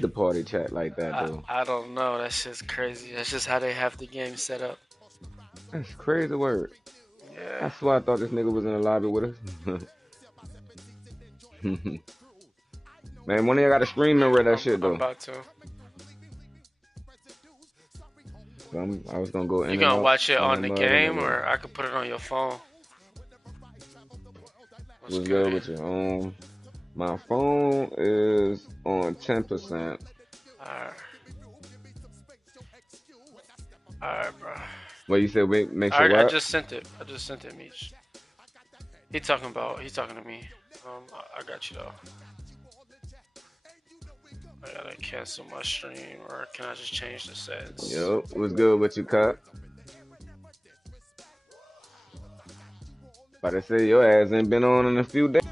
The party chat like that though. I don't know. That's just crazy. That's just how they have the game set up. That's crazy word. I Yeah. swear I thought this nigga was in the lobby with us. Man, one of y'all got to stream and read that shit I'm though. about to. So I was gonna go You in and gonna out watch it on on that the mother game, nigga. or I could put it on your phone? What's What's good good? with you? My phone is on 10%. Alright. Alright, bro. Well, you said wait, make sure Alright, I what? just sent it. I just sent it, Meech. He's talking to me. I got you though. I gotta cancel my stream, or can I just change the settings? Yo, what's good with you, cut? About to say your ass ain't been on in a few days.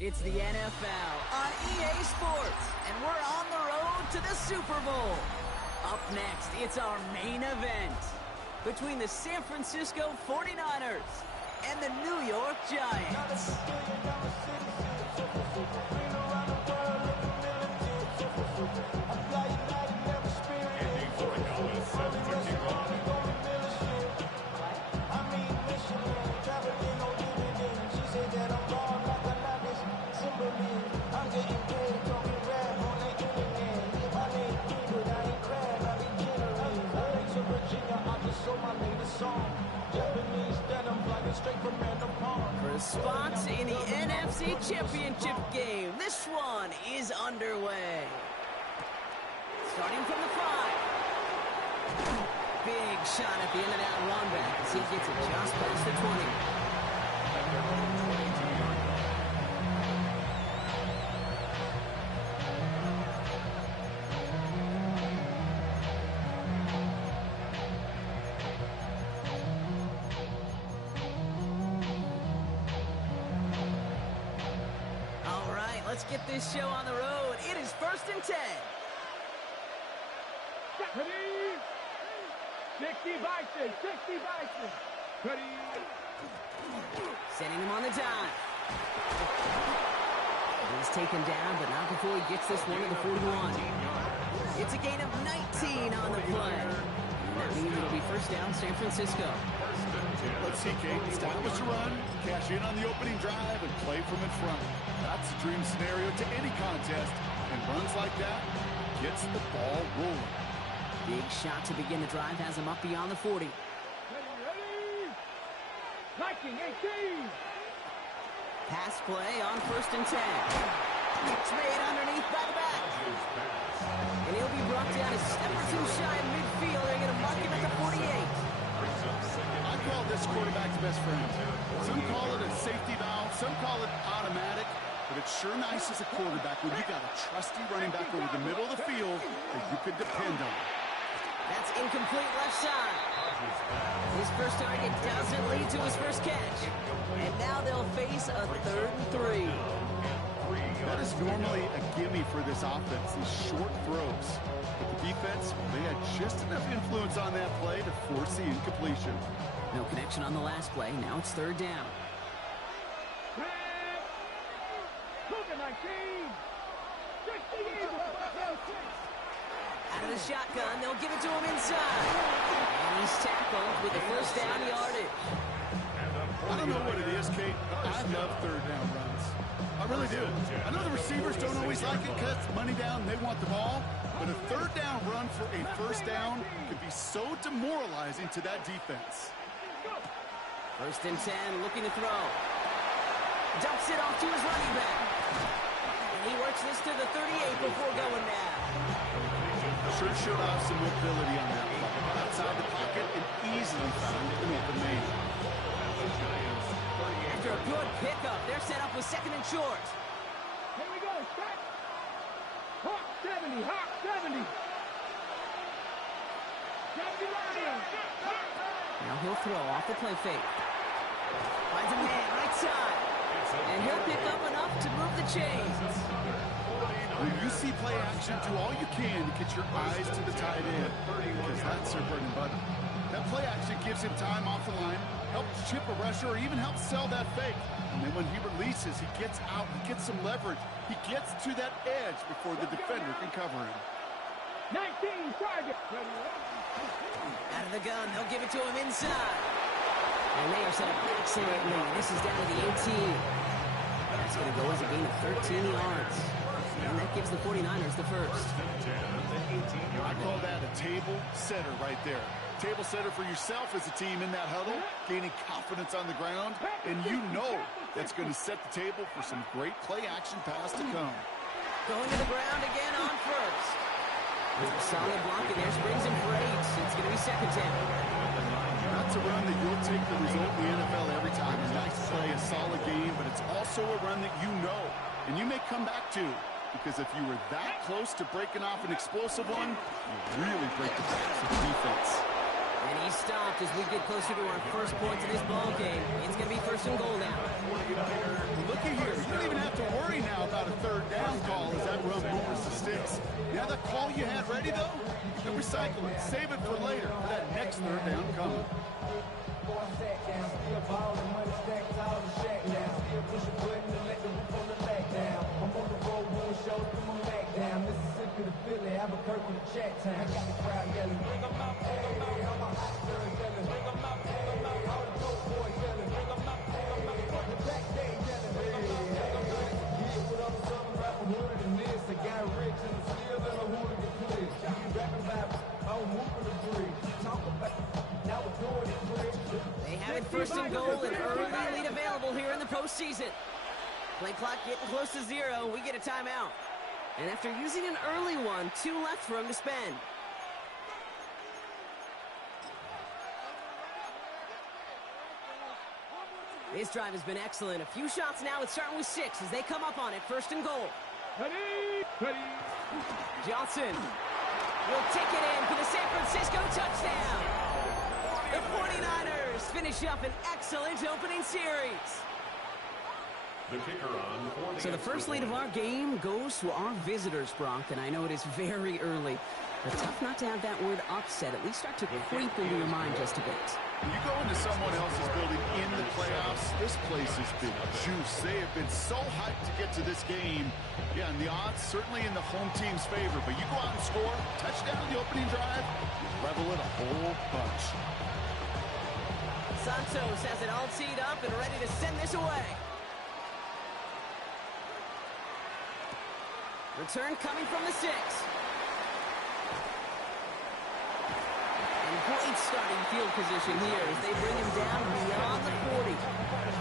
It's the NFL on EA Sports, and we're on the road to the Super Bowl. Up next, it's our main event between the San Francisco 49ers and the New York Giants. For a spot in the NFC Championship game, this one is underway. Starting from the 5. Big shot at the end of that run back as he gets it just past the 20. Let's get this show on the road. It is 1st and 10. 60 Bison. Ready. Sending him on the dive. He's taken down, but not before he gets this one to the 41. It's a gain of 19 on the play. And that means it'll be 1st down, San Francisco. Let's see, Kate. Establish a run, cash in on the opening drive, and play from in front. That's a dream scenario to any contest, and runs like that gets the ball rolling. Big shot to begin the drive has him up beyond the 40. Ready. Viking 18. Pass play on 1st and 10. It's made underneath by the back. And he'll be brought down a step or two shy of midfield. They're going to mark him at the 48. I call this quarterback's best friend. Some call it a safety valve, some call it automatic, but it's sure nice as a quarterback when you got a trusty running back over the middle of the field that you could depend on. That's incomplete left side. His first target doesn't lead to his first catch. And now they'll face a 3rd and 3. That is normally a gimme for this offense, these short throws. But the defense, they had just enough influence on that play to force the incompletion. No connection on the last play. Now it's 3rd down. Out of the shotgun, they'll give it to him inside. And he's tackled with the 1st down yardage. I don't know what it is, Kate, but I love 3rd down runs. I really do. I know the receivers don't always like it because it's money down and they want the ball, but a 3rd down run for a 1st down could be so demoralizing to that defense. 1st and 10, looking to throw. Dumps it off to his running back. sure showed off some mobility on that play. Outside the pocket and easily found an open man. After a good pickup, they're set up with second and short. Here we go, set. Hawk 70, Hawk 70. 70 Lions. Now he'll throw off the play fake. Finds a man right side. And he'll pick up enough to move the chains. When you see play action, do all you can to get your eyes to the tight end, because that's their bread and butter. That play action gives him time off the line, helps chip a rusher, or even helps sell that fake. And then when he releases, he gets out, he gets some leverage. He gets to that edge before the defender can cover him. 19 target. Out of the gun, they'll give it to him inside. And they are set up excellently. This is down to the 18. That's going to go as a gain of 13 yards. And that gives the 49ers the first. I call that a table setter right there. Table setter for yourself as a team in that huddle, gaining confidence on the ground, and you know that's going to set the table for some great play action pass to come. Going to the ground again on first. With a solid block in there, brings him for 8. It's going to be second down. That's a run that you'll take the result in the NFL every time. A nice play, a solid game, but it's also a run that you know, and you may come back to. Because if you were that close to breaking off an explosive one, you really break the backs of the defense. And he stopped as we get closer to our first points of this ball game. It's going to be first and goal now. Looky here. You don't even have to worry now about a third down call as that run moves the sticks. You have that call you had ready, though? You can recycle it. Save it for later for that next third down coming. They have it first and goal, an early lead available here in the postseason. Play clock getting close to 0. We get a timeout. And after using an early one, 2 left for him to spend. This drive has been excellent. A few shots now. It's starting with 6 as they come up on it. First and goal. Johnson will take it in for the San Francisco touchdown. The 49ers finish up an excellent opening series. So the first lead of our game goes to our visitors, Brock, and I know it is very early, but tough not to have that word upset at least start to creep into your mind just a bit. When you go into someone else's building in the playoffs, this place has been juice. They have been so hyped to get to this game. Yeah, and the odds certainly in the home team's favor, but you go out and score, touchdown the opening drive, you level it a whole bunch. Santos has it all teed up and ready to send this away. Return coming from the 6. And great starting field position here as they bring him down beyond the 40.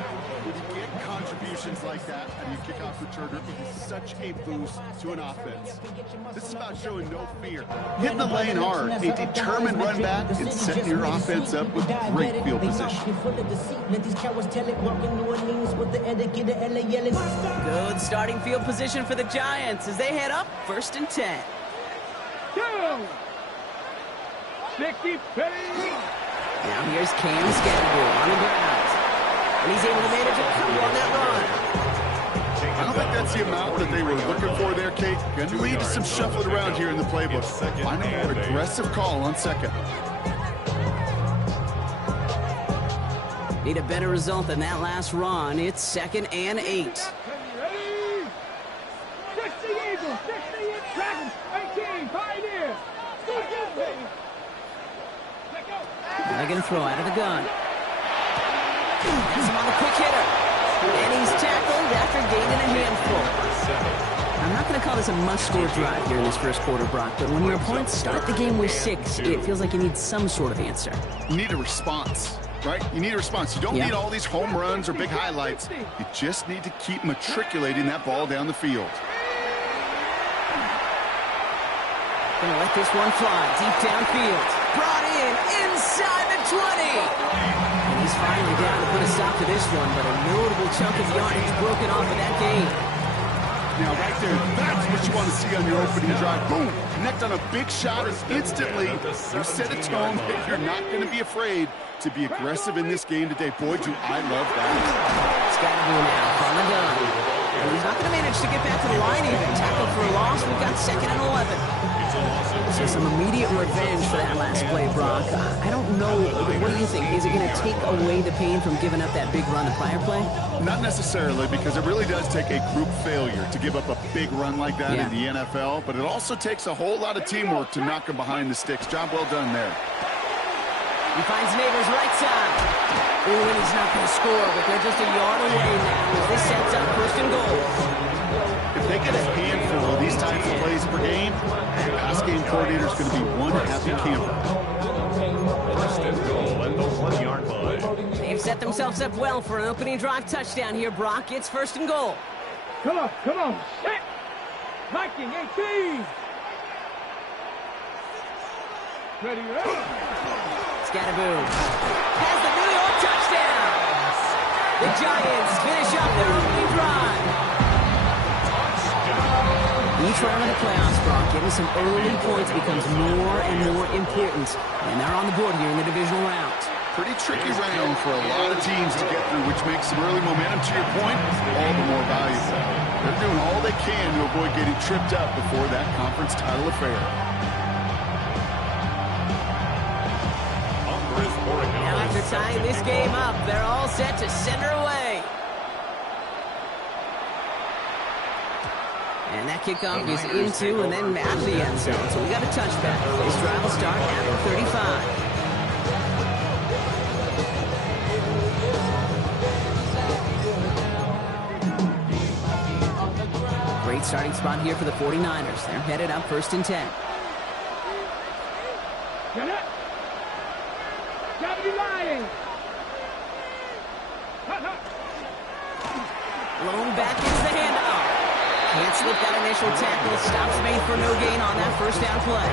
When you get contributions like that out of your kickoff returner, it is such a boost to an offense. This is about showing no fear. Hitting the lane hard, a determined run back, and setting your offense up with great field position. Good starting field position for the Giants as they head up first and 10. 60, ready. Now here's Cam Scattergood on the ground. And he's able to manage a couple on that run. I don't think that's the amount that they were looking for there, Kate. Going to lead to some shuffling around here in the playbook. Find a more aggressive call on second. Need a better result than that last run. It's 2nd and 8. Ready. 60 Eagles, 60 Dragons, 18 Pioneer. They're going to throw out of the gun. Has him on the quick hitter. And he's tackled after gaining a handful. I'm not going to call this a must-score drive here in this first quarter, Brock, but when your opponents start the game with 6, it feels like you need some sort of answer. You need a response, right? You need a response. You don't need all these home runs or big highlights. You just need to keep matriculating that ball down the field. Gonna let this one fly deep downfield. Brought in inside the 20. And he's finally down to put a stop to this one, but a notable chunk of yardage broken off of that game. Now, right there, that's what you want to see on your opening drive. Boom! Connect on a big shot instantly. You set a tone that you're not going to be afraid to be aggressive in this game today. Boy, do I love that. Scatterboom now from the gun. And he's not going to manage to get back to the line even. Tackle for a loss. We've got 2nd and 11. So some immediate revenge for that last play, Brock. I don't know. What do you think? Is it going to take away the pain from giving up that big run the prior play? Not necessarily, because it really does take a group failure to give up a big run like that in the NFL, but it also takes a whole lot of teamwork to knock him behind the sticks. Job well done there. He finds Neighbors right side. Ooh, and he's not going to score, but they're just a yard away now as this sets up 1st and goal. If they get a handful of these types of plays per game, the pass game coordinator is going to be one happy camper. 1st and goal at the 1-yard line. They've set themselves up well for an opening drive touchdown here, Brock. It's 1st and goal. Come on, come on. Set. Viking 18. Ready, ready. Scatterboom has the New York touchdown. The Giants finish up their opening drive. Each round of the playoffs, Brock, getting some early points becomes more and more important. And they're on the board here in the divisional round. Pretty tricky round for a lot of teams to get through, which makes some early momentum, to your point, all the more valuable. They're doing all they can to avoid getting tripped up before that conference title affair. Now after tying this game up, they're all set to send her away. And that kickoff is into and then out of the end zone. So we got a touchback. This drive will start at the 35. Great starting spot here for the 49ers. They're headed up 1st and 10. Get it. Gravity Lions. Blown back into the handoff. Can't slip that initial tackle. Stops made for no gain on that 1st down play.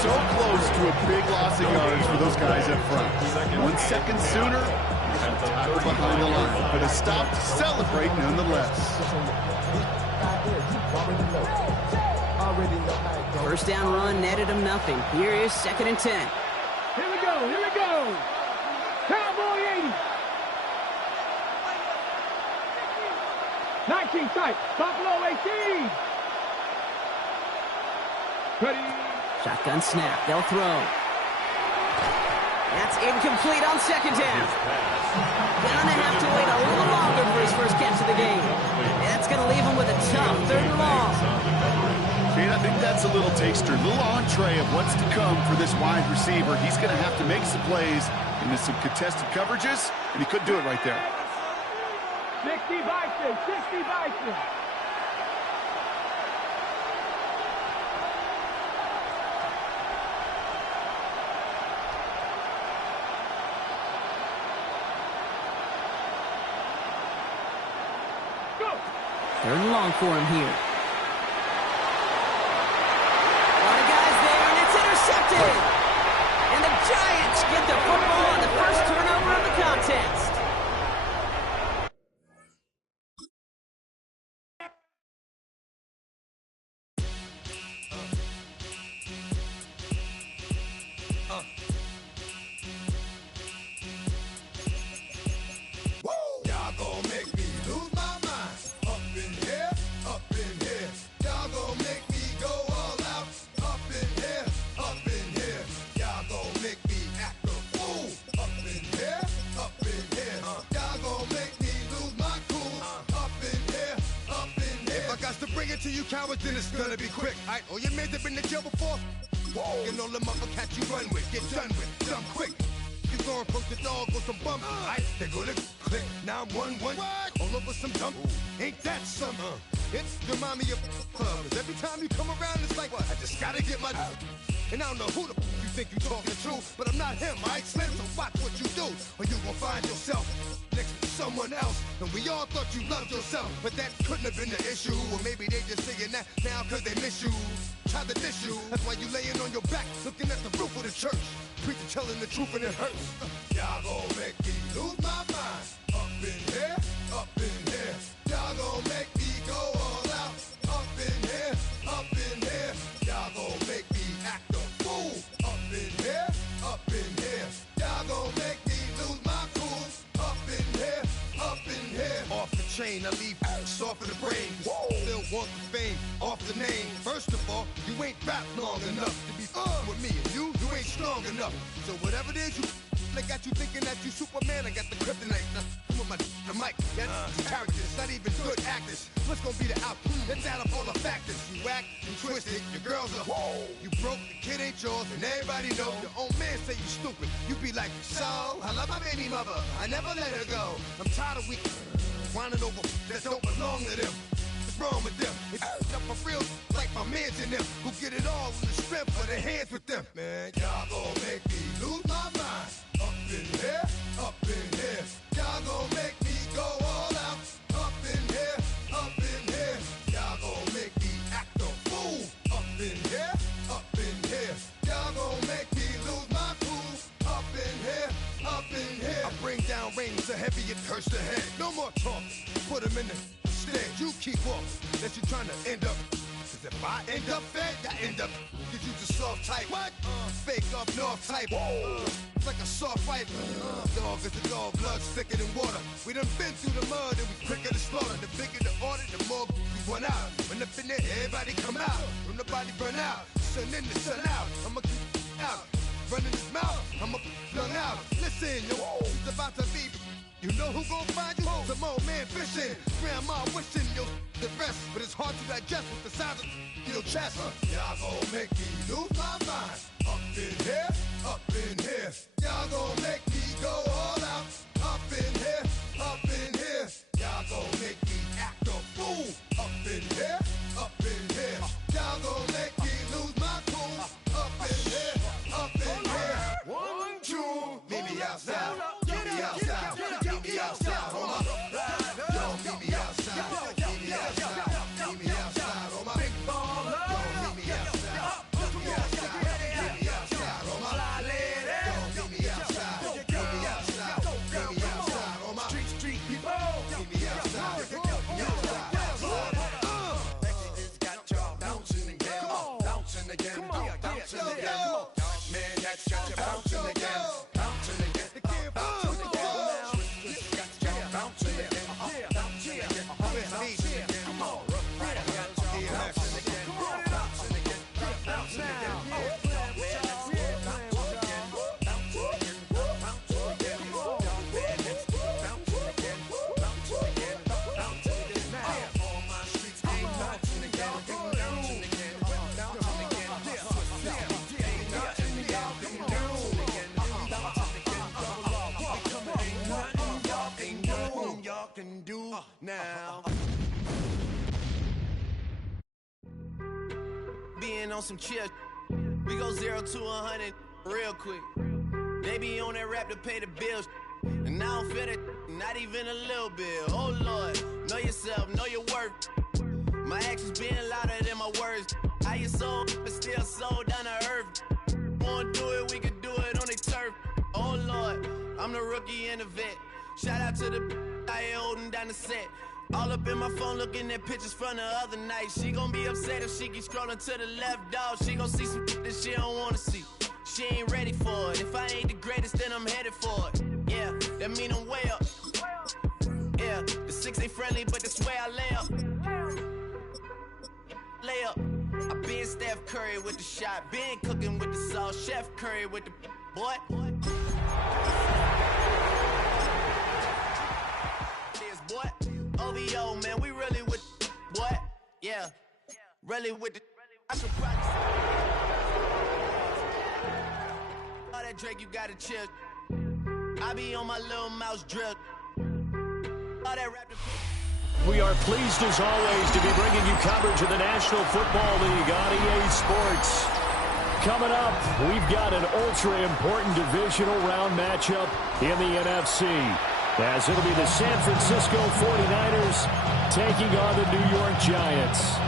So close to a big loss of yards for those guys up front. 1 second sooner, tackle behind the line, but a stop to celebrate nonetheless. 1st down run netted him nothing. Here is 2nd and 10. Here we go, here we go. Cowboy 80. 19 tight. Buffalo 18. Ready. Shotgun snap. They'll throw. That's incomplete on 2nd down. Gonna have to wait a little longer for his first catch of the game. That's gonna leave him with a tough 3rd and long. Shane, I think that's a little taster, a little entree of what's to come for this wide receiver. He's going to have to make some plays into some contested coverages, and he couldn't do it right there. 60 Bison, 60 Bison. Go. 3rd and long for him here. A lot of guys there, and it's intercepted. And the Giants get the football on the first turnover of the contest. To you cowards, then it's gonna be quick. Alright, all your men have been to jail before. And all the motherfuckers you run with, get done with, done quick. You gon' approach the dog with some bumps. Alright, they go to click 911. All over some dump. Ain't that something? It's remind me of clubs. Every time you come around, it's like, what? I just gotta get my. And I don't know who the you think you talking to, but I'm not him, alright, Slim? So watch what you do, or you gon' find yourself next to someone else. And we all thought you loved yourself, but that couldn't have been the issue. Or maybe they just saying that now cause they miss you. try to diss you. That's why you laying on your back, looking at the roof of the church. Preacher telling the truth and it hurts. Y'all gon' make me lose my mind. Up in here, up in here. Y'all gon' make me go all out. Up in here, up in here. Y'all gon' make me act a fool. Up in here, up in here. Y'all gon' make me lose my cool. Up in here, up in here. Off the chain, I leave soft in the brain. Still want the fame, off the name. First of all, you ain't rap long enough to be with me. And you ain't strong enough. So whatever it is you I got you thinking that you Superman, I got the kryptonite. Come on, the mic, that's characters, not even good actors. What's gonna be the outcome? Let's add up all the factors. You whack, you twisted, your girls are you broke, the kid ain't yours, and everybody know. Your own man say you stupid. You be like, so, I love my baby mother, I never let her go. I'm tired of weak whining over that don't belong to them. What's wrong with them? It's up for real, like my mans in them, who get it all with the strength of their hands with them. Man, y'all gon' make me lose my mind. Up in here, up in here. Y'all gon' make me go all out. Up in here, up in here. Y'all gon' make me act a fool. Up in here, up in here. Y'all gon' make me lose my cool. Up in here, up in here. I bring down rain so heavy it hurts the head. No more talk, put them in the stand. You keep up, that you trying to end up. Cause if I end up fed, I end up. Cause you just soft type. What? Fake up north type. It's like a soft fight. Dog is a dog, blood thicker than water. We done been through the mud and we quicker to slaughter. The bigger the order, the more we run out. When up in there, everybody come out. When the body burn out, sun in the sun out. I'ma keep out. Running his mouth, I'ma flung out. Listen, yo, it's about to be. You know who gon' find you? Some old man fishing. Grandma wishing you the best, but it's hard to digest with the sound of your chest. Y'all gon' make me lose my mind. Up in here, up in here. Y'all gon' make me go all out. Up in here, up in here. Y'all gon' make me act a fool. Up in here, up in here. Y'all gon' make me lose my cool. Up in here, up in here. 1, 2, meet me outside. Meet me outside. Meet me outside, hold up. Yo, meet me outside. Meet me outside. Meet me outside, hold up. Big baller. Yo, meet me outside. Meet me outside. Meet me outside, hold up. Yo, meet me outside. Meet me outside. Meet me outside, hold up. Street people. Meet me outside. Meet me outside. It's got y'all bouncing again. Bouncing again. Bouncing again. Man, that's got you bouncing again. Bouncing again. Now being on some chill, we go 0 to 100 real quick. They be on that rap to pay the bills, and I don't feel it, not even a little bit. Oh Lord, know yourself, know your worth. My actions being louder than my words. How you soul, but still sold down to earth. Wanna do it, we can do it on the turf. Oh Lord, I'm the rookie and the vet. Shout out to the I ain't holding down the set. All up in my phone looking at pictures from the other night. She gon' be upset if she keeps scrolling to the left, dog. She gon' see some that she don't wanna see. She ain't ready for it. If I ain't the greatest, then I'm headed for it. Yeah, that mean I'm way up. Yeah, the 6 ain't friendly, but that's where I lay up. Lay up. I been Steph Curry with the shot. Been cooking with the sauce. Chef Curry with the boy. Boy, OVO, man, we really with boy, yeah, really with the. I should probably say all that Drake, you gotta chill. I be on my little mouse drip. All that rap. We are pleased as always to be bringing you coverage of the National Football League on EA Sports. Coming up, we've got an ultra-important divisional round matchup in the NFC. As it'll be the San Francisco 49ers taking on the New York Giants.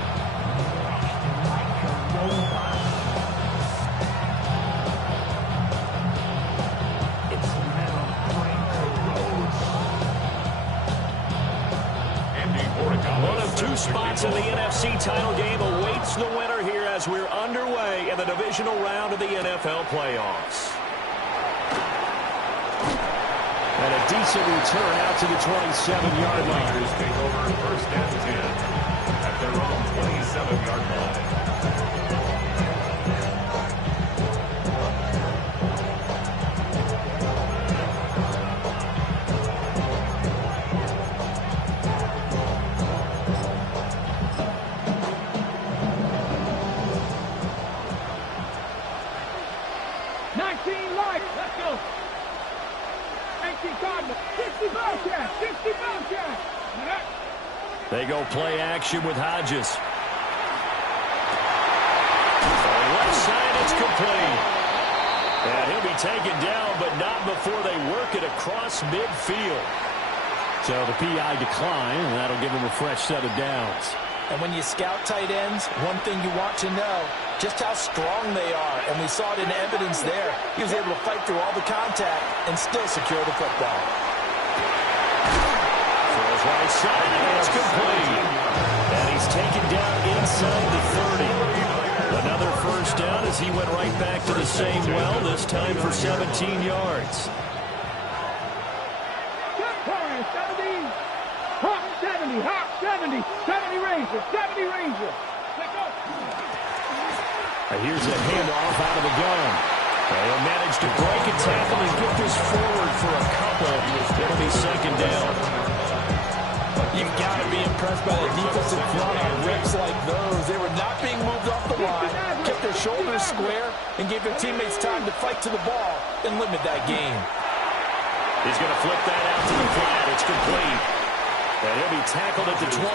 2 spots in the NFC title game awaits the winner here as we're underway in the divisional round of the NFL playoffs. And a decent return out to the 27-yard line. Take over first and 10 at their own 27-yard line. They go play action with Hodges. Left side, it's complete. And he'll be taken down, but not before they work it across midfield. So the PI decline, and that'll give him a fresh set of downs. And when you scout tight ends, one thing you want to know, just how strong they are. And we saw it in evidence there. He was able to fight through all the contact and still secure the football. Throws right side, and it's complete. And he's taken down inside the 30. Another first down as he went right back to the same well, this time for 17 yards. 70, Hawk, 70, 70 Ranger, 70 Ranger. Here's a handoff out of the gun. They'll manage to break a tackle and get this forward for a couple. It'll be second down. You've got to be impressed by the defensive front on rips like those. They were not being moved off the line, kept their shoulders square, and gave their teammates time to fight to the ball and limit that gain. He's going to flip that out to the flat. It's complete. And he'll be tackled at the 23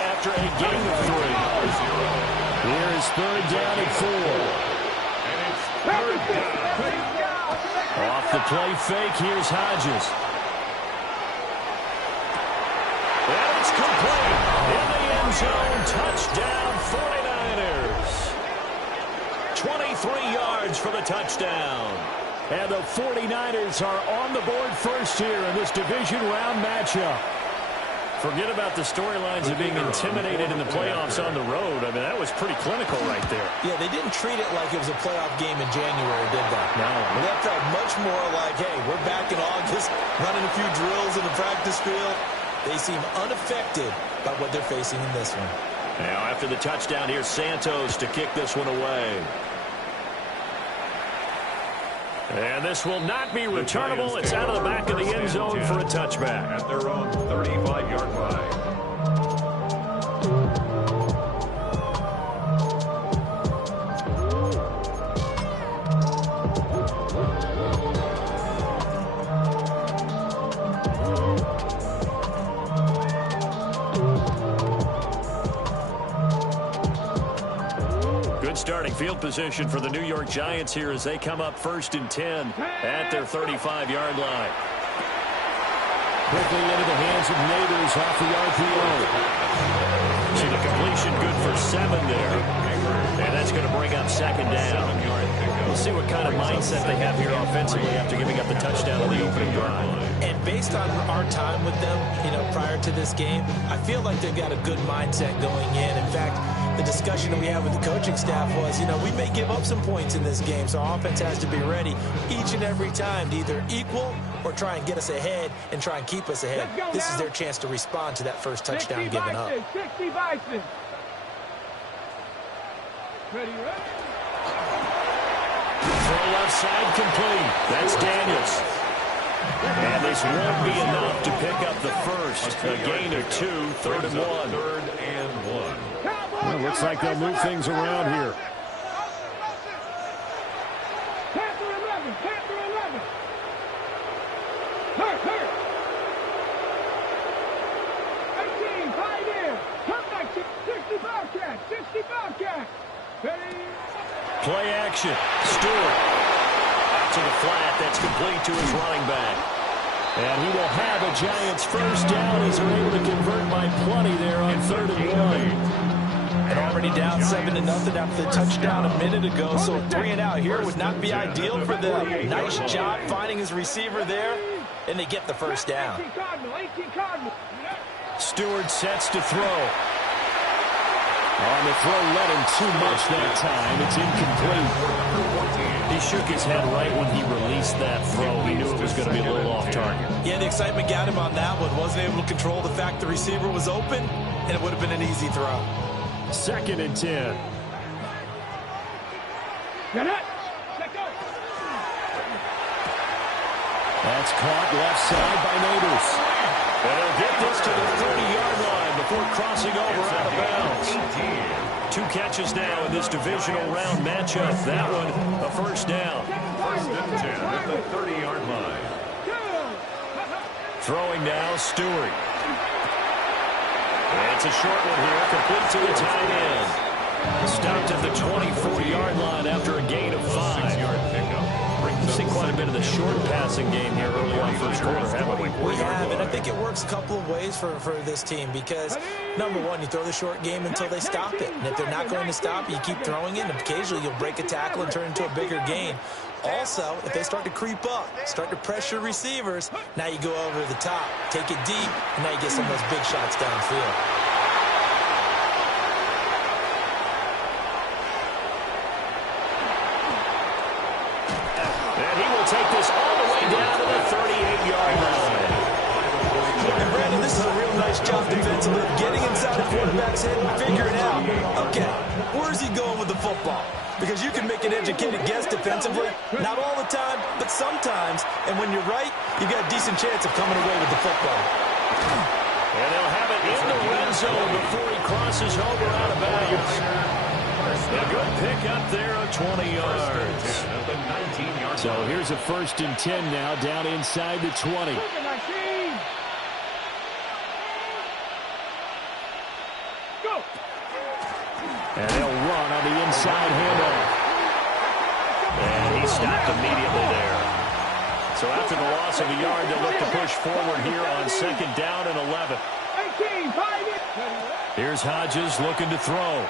after a gain of 3. Here is third down and 4. Off the play fake, here's Hodges. And it's complete. In the end zone, touchdown 49ers. 23 yards for the touchdown. And the 49ers are on the board first here in this division round matchup. Forget about the storylines of being intimidated in the playoffs on the road. I mean, that was pretty clinical right there. Yeah, they didn't treat it like it was a playoff game in January, did they? No. That felt much more like, hey, we're back in August, running a few drills in the practice field. They seem unaffected by what they're facing in this one. Now, after the touchdown, here's Santos to kick this one away. And this will not be returnable. It's out of the back of the end zone for a touchback. At their own 35-yard line. Starting field position for the New York Giants here as they come up first and 10 at their 35-yard line. Quickly into the hands of Neighbors off the RPO. See the completion good for 7 there. And that's going to bring up second down. We'll see what kind of mindset they have here offensively after giving up the touchdown on the opening drive. And based on our time with them, prior to this game, I feel like they've got a good mindset going in. In fact, the discussion that we had with the coaching staff was, we may give up some points in this game, so our offense has to be ready each and every time to either equal or try and get us ahead and try and keep us ahead. This is their chance to respond to that first touchdown given up. 60 Bison. Ready, ready. Throw left side complete. That's Daniels. And this won't be enough to pick up the first. A gain of 2, 3rd and 1. 3rd and 1. Well, it looks like they'll move things around here. Panther 11. Hurt. 18, hide in. Come back, 60 Bobcat. Ready. Play action. Stewart. Out to the flat. That's complete to his running back. And he will have a Giants first down as they're able to convert by plenty there on 3rd and 1. And already down 7-0 after the touchdown a minute ago. So 3 and out here would not be ideal for them. Nice job finding his receiver there. And they get the first down. Stewart sets to throw. On the throw, led him too much that time. It's incomplete. He shook his head right when he released that throw. He knew it was going to be a little off target. Yeah, the excitement got him on that one. Wasn't able to control the fact the receiver was open, and it would have been an easy throw. 2nd and 10. Get it. Let go. That's caught left side by Neighbors. And they'll get this to the 30-yard line before crossing over out of bounds. 2 catches now in this divisional round matchup. That one, a first down. 1st and 10 at the 30-yard line. Throwing now, Stewart. And it's a short one here, complete to the tight end. Stopped at the 24-yard line after a gain of 5. 6-yard pickup. We've seen quite a bit of the short passing game here early on first quarter, haven't we? We have, and I think it works a couple of ways for this team because, number one, you throw the short game until they stop it. And if they're not going to stop, you keep throwing it, and occasionally you'll break a tackle and turn into a bigger gain. Also, if they start to creep up, start to pressure receivers, now you go over the top, take it deep, and now you get some of those big shots downfield. Take this all the way down to the 38-yard line. And Brandon, this is a real nice job defensively, getting inside the quarterback's head and figuring out, okay, where's he going with the football? Because you can make an educated guess defensively, not all the time, but sometimes. And when you're right, you've got a decent chance of coming away with the football. And they'll have it in the red zone before he crosses over out of bounds. A good pick up there of 20 yards. So here's a 1st and 10 now, down inside the 20. Go. And they'll run on the inside handoff. And he stopped immediately there. So after the loss of a yard, they'll look to push forward here on 2nd down and 11. Here's Hodges looking to throw.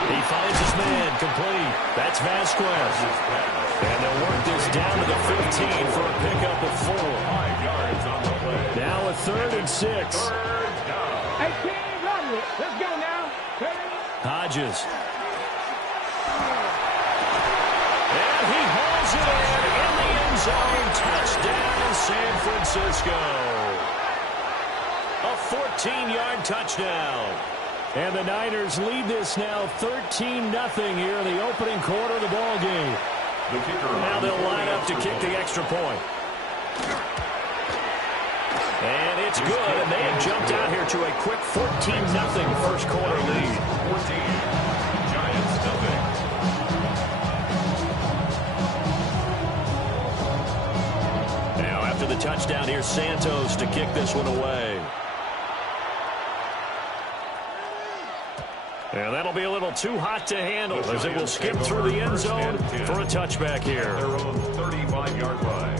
He finds his man, complete. That's Vasquez. And they'll work this down to the 15 for a pickup of 4. 5 yards on the play. Now a 3rd and 6. 3rd down. 18, run it. Let's go now. Hodges. And he hauls it in the end zone. Touchdown, San Francisco. A 14-yard touchdown. And the Niners lead this now 13-0 here in the opening quarter of the ball game. Now they'll line up to kick the extra point. And it's good, and they have jumped out here to a quick 14-0 first quarter lead. 14, Giants nothing. Now after the touchdown, here's Santos to kick this one away. And that'll be a little too hot to handle as it will skip through the end zone for a touchback here. Their own 35-yard line.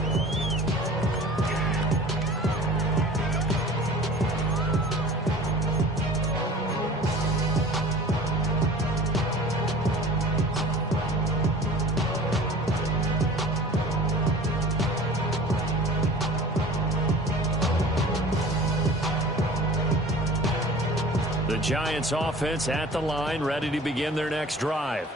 The Giants offense at the line, ready to begin their next drive.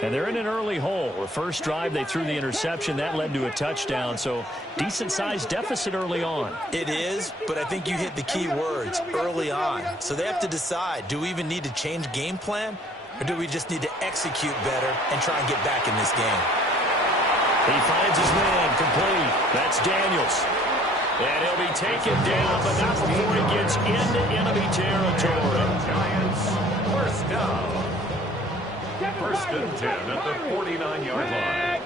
And they're in an early hole. The first drive, they threw the interception. That led to a touchdown, so decent-sized deficit early on. It is, but I think you hit the key words, early on. So they have to decide, do we even need to change game plan, or do we just need to execute better and try and get back in this game? He finds his man, complete. That's Daniels. And he'll be taken down, but not before he gets into enemy territory. Giants, first down. 1st and 10 at the 49-yard line.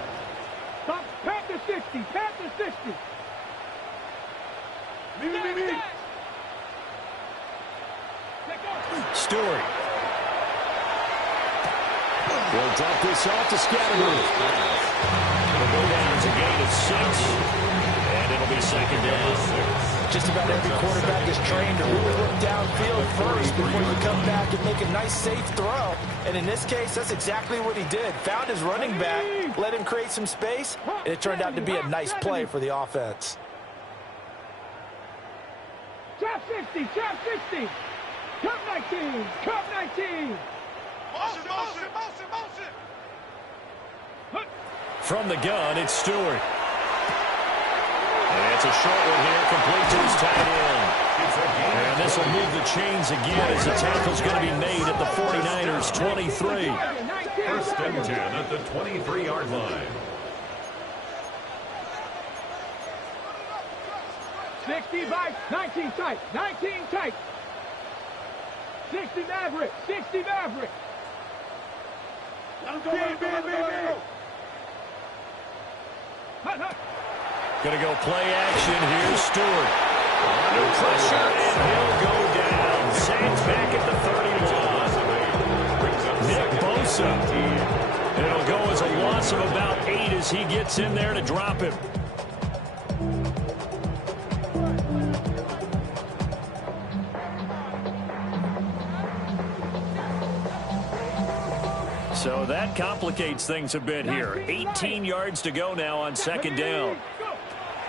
Stop. Pat the 60. Pat the 60. Stewart. Will dump this off to Scattergood. It'll go down to a gain of 6. And it'll be 2nd down. Just about every quarterback is trained to really look downfield first before you come back and make a nice, safe throw. And in this case, that's exactly what he did. Found his running back, let him create some space, and it turned out to be a nice play for the offense. Trap 60, trap 60. Come like 19. Cup 19. From the gun, it's Stewart. And it's a short one here, complete to his tight end. And this will move the chains again as the tackle's going to be made at the 49ers' 23. First and 10 at the 23-yard line. 60 by 19 tight. 19 tight. 60 Maverick. 60 Maverick. Going to go play action. Here's Stewart. Under pressure, and he'll go down. Saints back at the 31. Nick Bosa. And it'll go as a loss of about 8 as he gets in there to drop him. So that complicates things a bit here. 18 yards to go now on second down.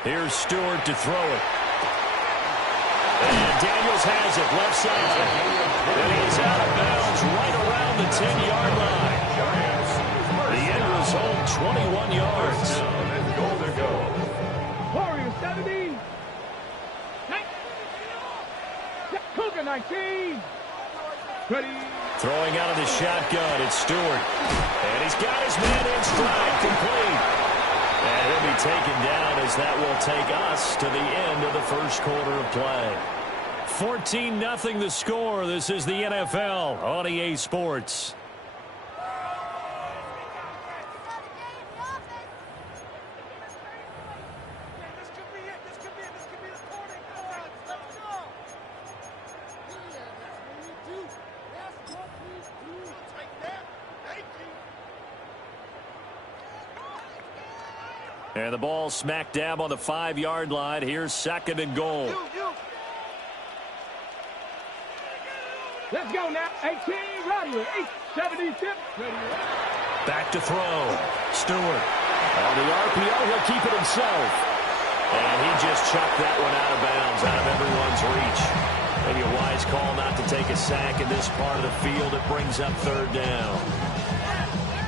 Here's Stewart to throw it. And Daniels has it left side. And he's out of bounds right around the 10-yard line. The end result, 21 yards. Warriors 70. Cougar 19. Ready. Throwing out of the shotgun, it's Stewart. And he's got his man in stride, complete. And he'll be taken down as that will take us to the end of the first quarter of play. 14-0 the score. This is the NFL on EA Sports. And the ball smack dab on the 5-yard line. Here's second and goal. Let's go now. 18, Rodley. 76. Back to throw. Stewart. On the RPO, he'll keep it himself. And he just chucked that one out of bounds, out of everyone's reach. Maybe a wise call not to take a sack in this part of the field. It brings up third down.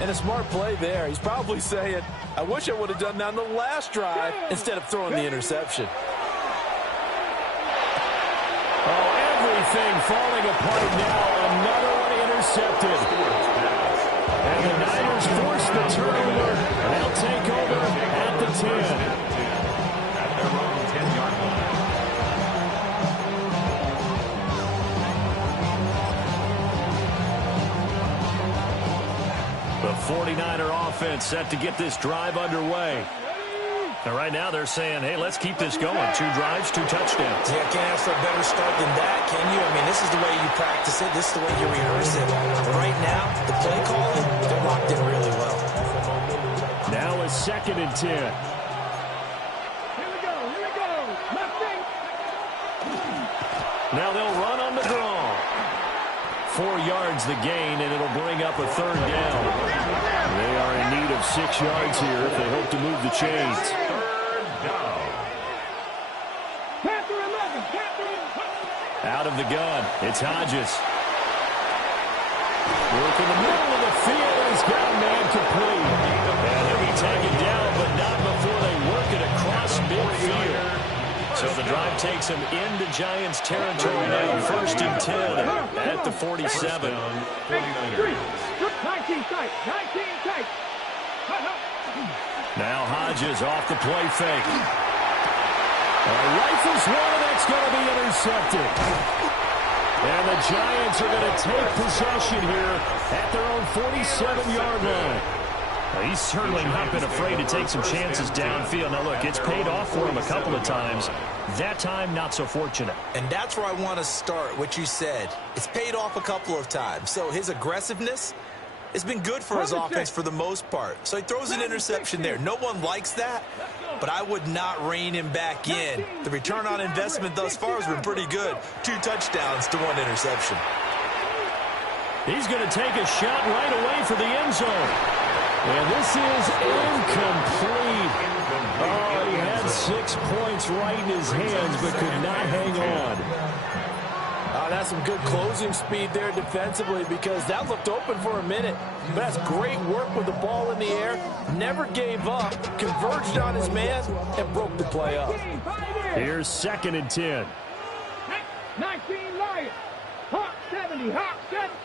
And a smart play there. He's probably saying, I wish I would have done that on the last drive instead of throwing the interception. Oh, everything falling apart now. Another one intercepted. And the Niners force the turnover. And they'll take over at the 10. At their own 10-yard line. The 49er offense set to get this drive underway. And right now they're saying, hey, let's keep this going. 2 drives, 2 touchdowns. Yeah, can't ask for a better start than that, can you? I mean, this is the way you practice it. This is the way you rehearse it. But right now, the play calling, they're locked in really well. Now a second and 10. Here we go. Nothing. Now they'll run on the draw. 4 yards the gain, and it'll bring up a third down. They are in need of 6 yards here if they hope to move the chains. Out of the gun, it's Hodges. Work in the middle of the field, he's got a man complete. And he'll be taken down, but not before they work it across midfield. So the drive takes him into Giants territory now. First and 10 at the 47. 19 tight. Now Hodges off the play fake. Rifles one, and that's going to be intercepted. And the Giants are going to take possession here at their own 47-yard line. He's certainly not been afraid to take some chances downfield. Now, look, it's paid off for him a couple of times. That time, not so fortunate. And that's where I want to start, what you said. It's paid off a couple of times. So his aggressiveness has been good for his offense for the most part. So he throws an interception there. No one likes that, but I would not rein him back in. The return on investment thus far has been pretty good. 2 touchdowns to 1 interception. He's going to take a shot right away for the end zone. And this is incomplete. Oh, he had 6 points right in his hands, but could not hang on. that's some good closing speed there defensively because that looked open for a minute. But that's great work with the ball in the air. Never gave up, converged on his man, and broke the play up. Here's 2nd and 10. 19 Lions. Hawk 70. Hawk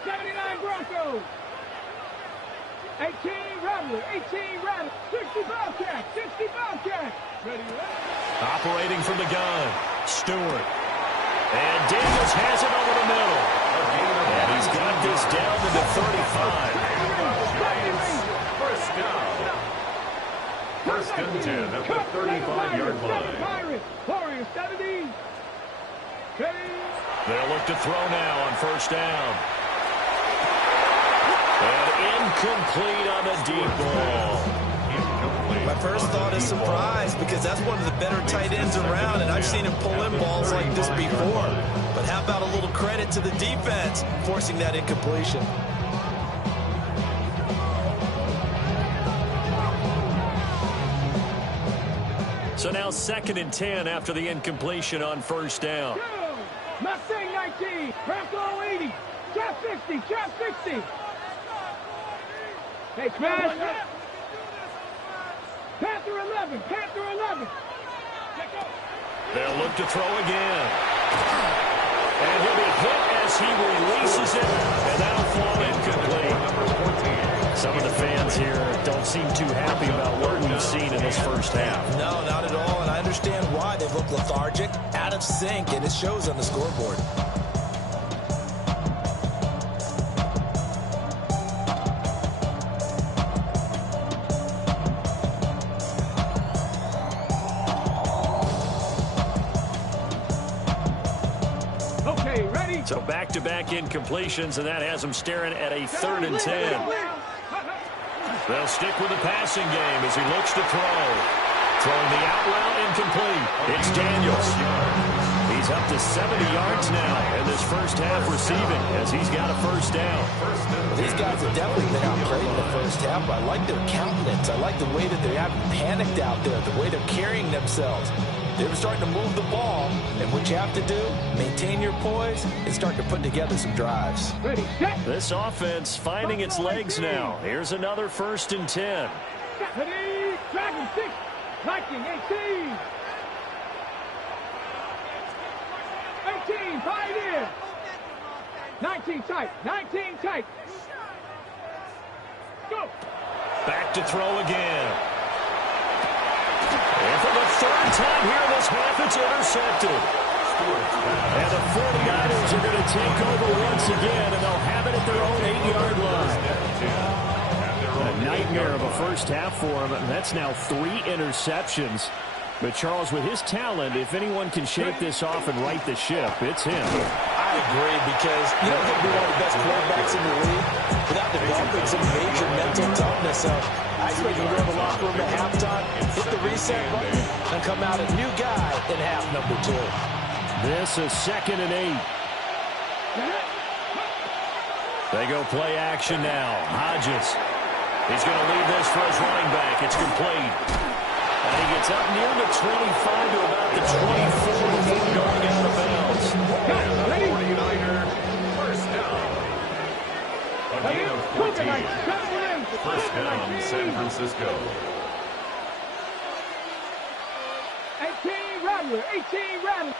79 Broncos. 18 Rattler. 18 Rattler. 60 Bobcats. 60 Bobcats. Ready. Operating from the gun. Stewart. And Daniels has it over the middle. And he's got this down to the 35. First down. 1st and 10 at the 35-yard line. Warriors 70. They'll look to throw now on 1st down. And incomplete on the deep ball. My first thought is surprise because that's one of the better tight ends around, and I've seen him pull in balls like this before. But how about a little credit to the defense forcing that incompletion? So now 2nd and 10 after the incompletion on 1st down. Mustang 19. Bronco 80. Trap 60. Trap 60. Hey, Crash. Panther 11. Panther 11. They'll look to throw again. And he'll be hit as he releases it, and that'll fall incomplete. Some of the fans here don't seem too happy about what we've seen in this 1st half. No, not at all, and I understand why. They look lethargic, out of sync, and it shows on the scoreboard. Okay, ready? So back-to-back incompletions, and that has them staring at a 3rd and 10. They'll stick with the passing game as he looks to throw. Throwing the out route incomplete. It's Daniels. He's up to 70 yards now in this 1st half receiving as he's got a 1st down. These guys have definitely been outplayed in the 1st half. I like their countenance. I like the way that they haven't panicked out there, the way they're carrying themselves. They're starting to move the ball, and what you have to do, maintain your poise and start to put together some drives. Ready, set. This offense finding its legs now. Here's another 1st and 10. Ready, Dragon 6. Viking 18. 18, Pioneer. 19 tight. 19 tight. Go. Back to throw again. And for the 3rd time here this half, it's intercepted. And the 49ers are going to take over once again, and they'll have it at their own 8-yard line. A nightmare of a 1st half for him, and that's now 3 interceptions. But, Charles, with his talent, if anyone can shake this off and right the ship, it's him. I agree because you don't get to be one of the best quarterbacks in the league without developing some major mental toughness. So I expect him to go to the locker room at halftime, hit the reset button, and come out a new guy in half number 2. This is 2nd and 8. They go play action now. Hodges. He's going to leave this for his running back. It's complete. And he gets up near the 25 to about the 24 before going out of bounds. And the 49er 1st down. A gain of 14. 1st down, San Francisco. 18 Rattler. 18 Rattler.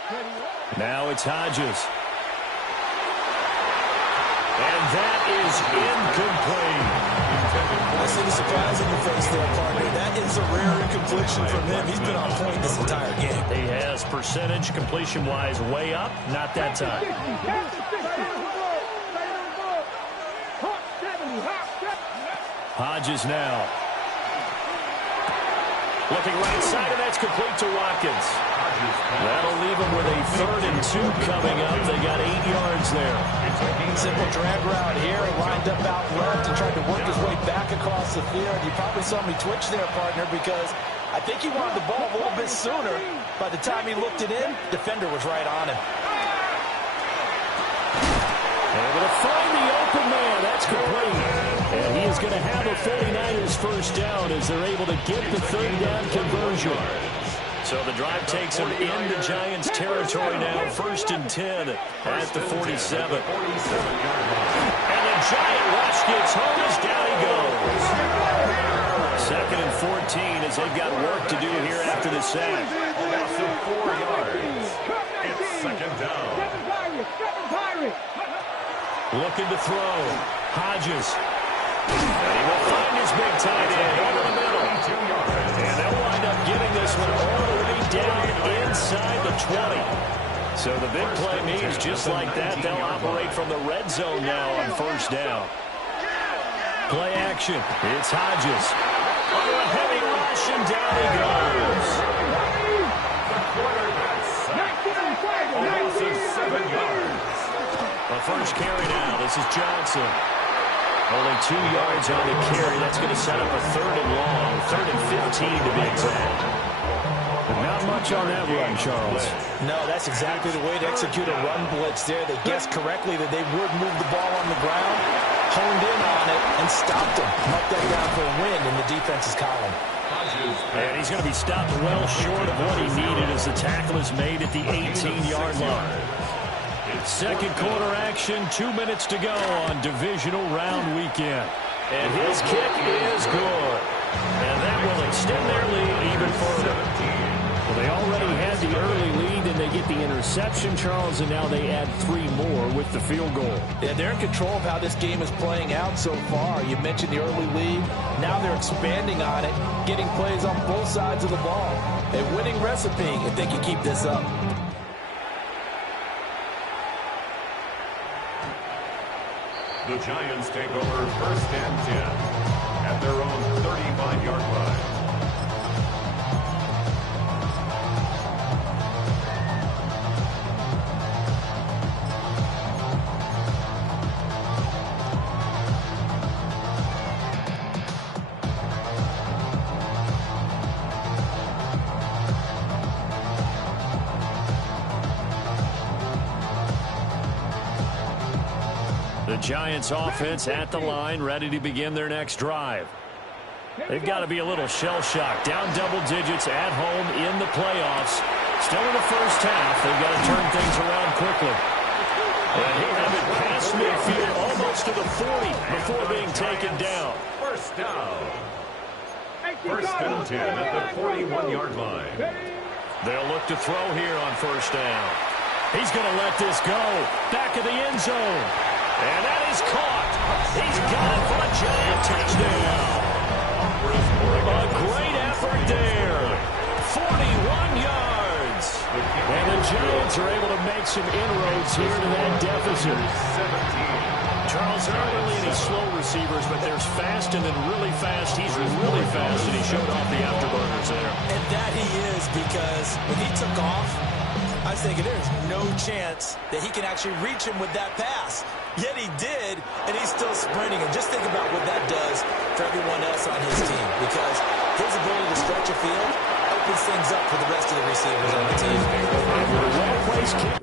Now it's Hodges. And that is incomplete. I see the surprise in your face there, partner. That is a rare incompletion from him. He's been on point this entire game. He has percentage completion-wise way up. Not that time. Hodges now. Looking right side, and that's complete to Watkins. That'll leave him with a 3rd and 2 coming up. They got 8 yards there. Simple drag route here, lined up out left and tried to work his way back across the field. You probably saw me twitch there, partner, because I think he wanted the ball a little bit sooner. By the time he looked it in, defender was right on him. Able to find the open man. That's complete. And he is going to have a 49ers 1st down as they're able to get the 3rd down conversion. So So the drive takes them into Giants territory now. 1st and 10 at the 47. And the Giant rush gets home as down he goes. 2nd and 14 as they've got work to do here after the sack. Loss of 4 yards. It's 2nd down. Looking to throw. Hodges. And he will find his big tight end over the middle. And they'll wind up getting this one all the way down inside the 20. So the big play means just like that, they'll operate from the red zone now on 1st down. Play action. It's Hodges. Under a heavy rush, and down he goes. The quarterback sacked. A loss of 7 yards. A first carry now. This is Johnson. Only 2 yards on the carry. That's going to set up a 3rd and long. 3rd and 15 to be exact. Not much on that run, Charles. No, that's exactly the way to execute a run blitz there. They guessed correctly that they would move the ball on the ground, honed in on it, and stopped him. Marked that down for a win in the defense's column. And he's going to be stopped well short of what he needed as the tackle is made at the 18-yard line. 2nd quarter action, 2 minutes to go on divisional round weekend. And his kick is good. And that will extend their lead even further. Well, they already had the early lead, and they get the interception, Charles, and now they add 3 more with the field goal. Yeah, they're in control of how this game is playing out so far. You mentioned the early lead. Now they're expanding on it, getting plays on both sides of the ball. A winning recipe if they can keep this up. The Giants take over 1st and 10 at their own 35-yard line. The Giants offense at the line, ready to begin their next drive. They've got to be a little shell-shocked. Down double digits at home in the playoffs. Still in the first half. They've got to turn things around quickly. And he'll have it past midfield, almost to the 40 before being taken down. 1st down. 1st and 10 at the 41-yard line. They'll look to throw here on 1st down. He's going to let this go. Back of the end zone. And that is caught. He's got it for a Giant touchdown. A great effort there. 41 yards. And the Giants are able to make some inroads here to that deficit. Charles, there aren't really any slow receivers, but there's fast and then really fast. He's really fast, and he showed off the afterburners there. And that he is, because when he took off, I was thinking there's no chance that he can actually reach him with that pass. Yet he did, and he's still sprinting. And just think about what that does for everyone else on his team, because his ability to stretch a field opens things up for the rest of the receivers on the team. Well-placed kick.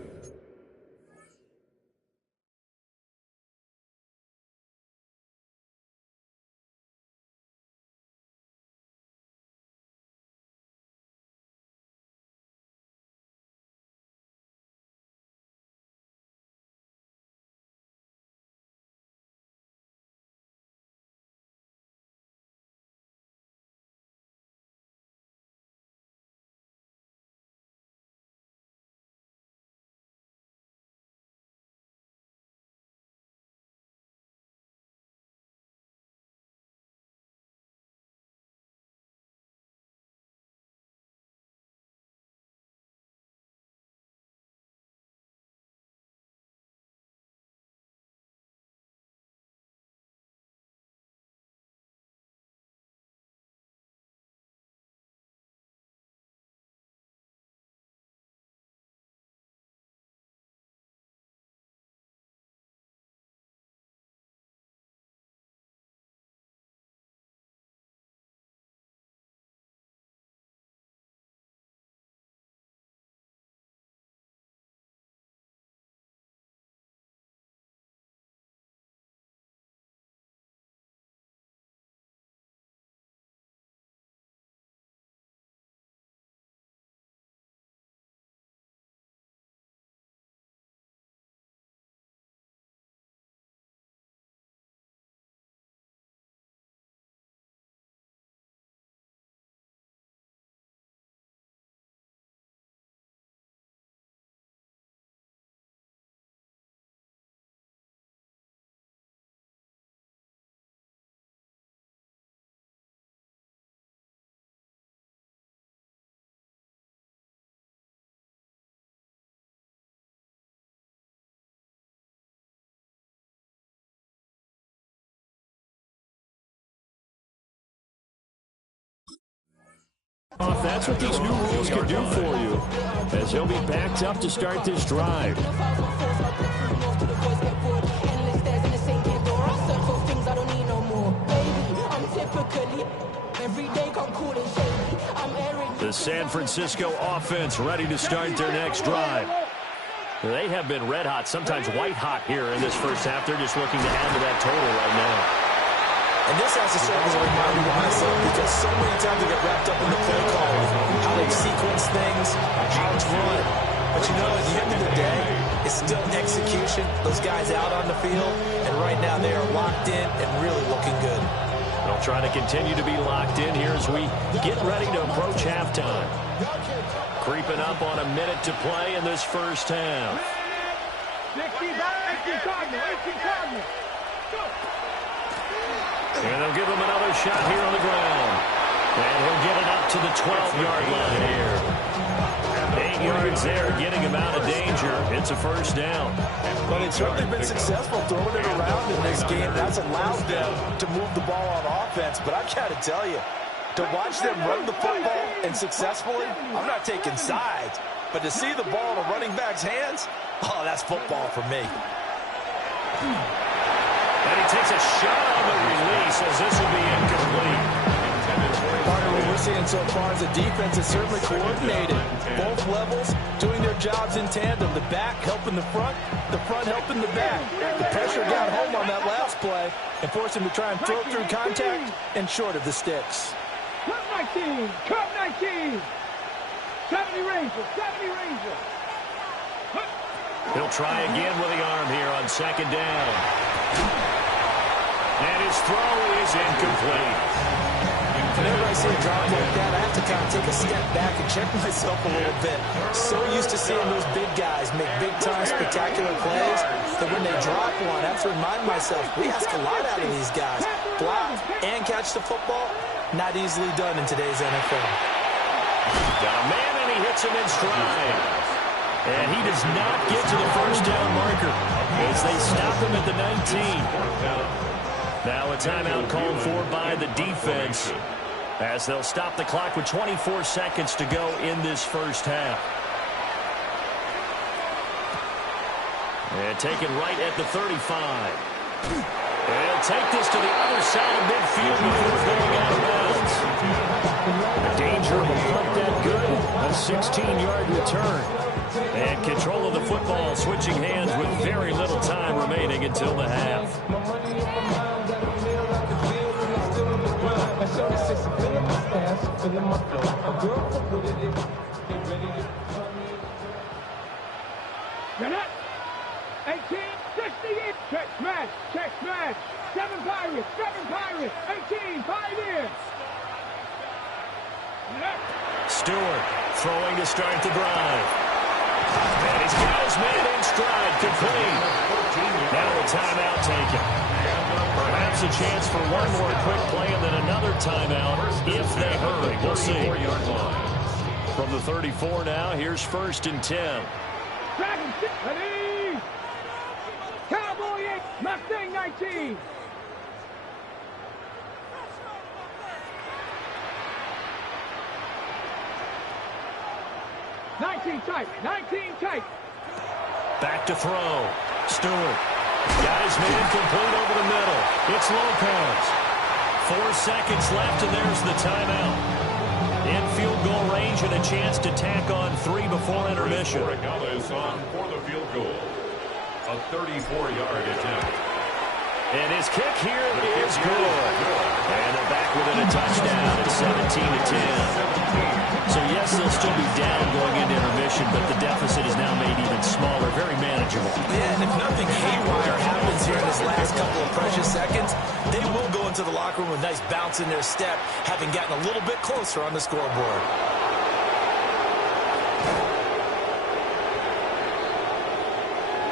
That's what these new rules can do for you, as he'll be backed up to start this drive. The San Francisco offense ready to start their next drive. They have been red hot, sometimes white hot here in this first half. They're just looking to add to that total right now. And this has to serve as a reminder to myself, because so many times I get wrapped up in the play call, how they sequence things, how it's run. But you know, at the end of the day, it's still execution. Those guys out on the field, and right now they are locked in and really looking good. They'll try to continue to be locked in here as we get ready to approach halftime. Creeping up on a minute to play in this first half. And they'll give him another shot here on the ground. And he'll get it up to the 12-yard line here. 8 yards there, getting him out of danger. It's a first down. Well, they've certainly been successful throwing it around in this game. That's allowed them to move the ball on offense. But I've got to tell you, to watch them run the football and successfully, I'm not taking sides. But to see the ball in a running back's hands, oh, that's football for me. And he takes a shot on the release as this will be incomplete. What we're seeing so far is a defense is certainly coordinated. Both levels doing their jobs in tandem. The back helping the front helping the back. The pressure got home on that last play and forced him to try and throw through contact and short of the sticks. Cup 19, Cup 19. 70 Rangers, 70 Rangers. He'll try again with the arm here on second down. And his throw is incomplete. Whenever I see a drop like that, I have to kind of take a step back and check myself a little bit. So used to seeing those big guys make big-time spectacular plays that when they drop one, I have to remind myself, we ask a lot out of these guys. Block and catch the football, not easily done in today's NFL. Got a man, and he hits him in stride. And he does not get to the first down marker as they stop him at the 19. Now a timeout called for by the defense as they'll stop the clock with 24 seconds to go in this first half. And taken right at the 35. And he'll take this to the other side of midfield before going out of bounds. The danger of a punt that good. A 16-yard return. And control of the football switching hands with very little time remaining until the half. 18-68. Check smash, check smash. 7 Pirates, 18, 5 in. Stewart throwing to start the drive. And he's got his man in stride, complete. Now a timeout taken. Perhaps a chance for one more quick play and then another timeout if they hurry. We'll see. From the 34 now, here's 1st and 10. Ready? Cowboy 8, Mustang 19. Nineteen tight. Back to throw. Stewart got his man complete over the middle. It's Lopez. 4 seconds left, and there's the timeout. In field goal range and a chance to tack on 3 before intermission. Regales on for the field goal. A 34-yard attempt. And his kick here is good. And they're back within a touchdown at 17-10. So, yes, they'll still be down going into intermission, but the deficit is now made even smaller, very manageable. Yeah, and if nothing haywire happens here in this last couple of precious seconds, they will go into the locker room with a nice bounce in their step, having gotten a little bit closer on the scoreboard.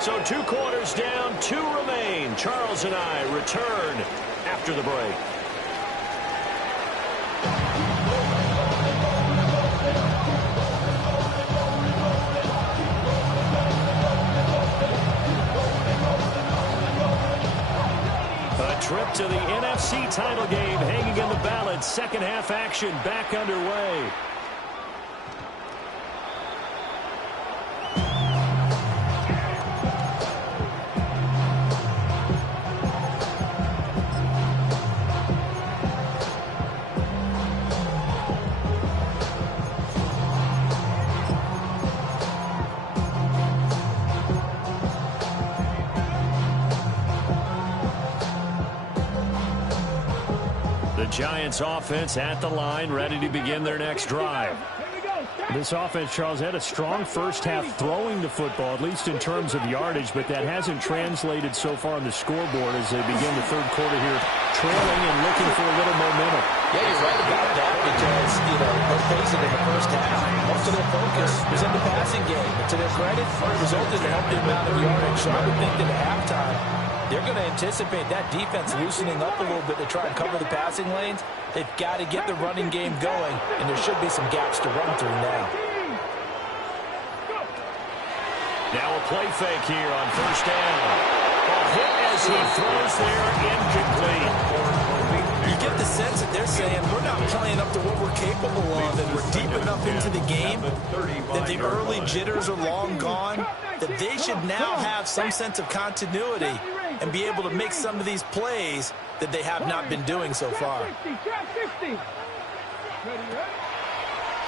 So 2 quarters down, 2 remain. Charles and I return after the break. A trip to the NFC title game hanging in the balance. Second half action back underway. Giants offense at the line, ready to begin their next drive. This offense, Charles, had a strong first half throwing the football, at least in terms of yardage, but that hasn't translated so far on the scoreboard as they begin the third quarter here, trailing and looking for a little momentum. Yeah, you're right about that because, let's face it, in the first half, most of their focus was in the passing game. And to their credit, it resulted in a healthy amount of yardage. So I would think that at halftime, they're going to anticipate that defense loosening up a little bit to try and cover the passing lanes. They've got to get the running game going, and there should be some gaps to run through now. Now a play fake here on first down. A hit as he throws there, incomplete. You get the sense that they're saying we're not playing up to what we're capable of, and we're deep enough into the game that the early jitters are long gone, that they should now have some sense of continuity and be able to make some of these plays that they have not been doing so far.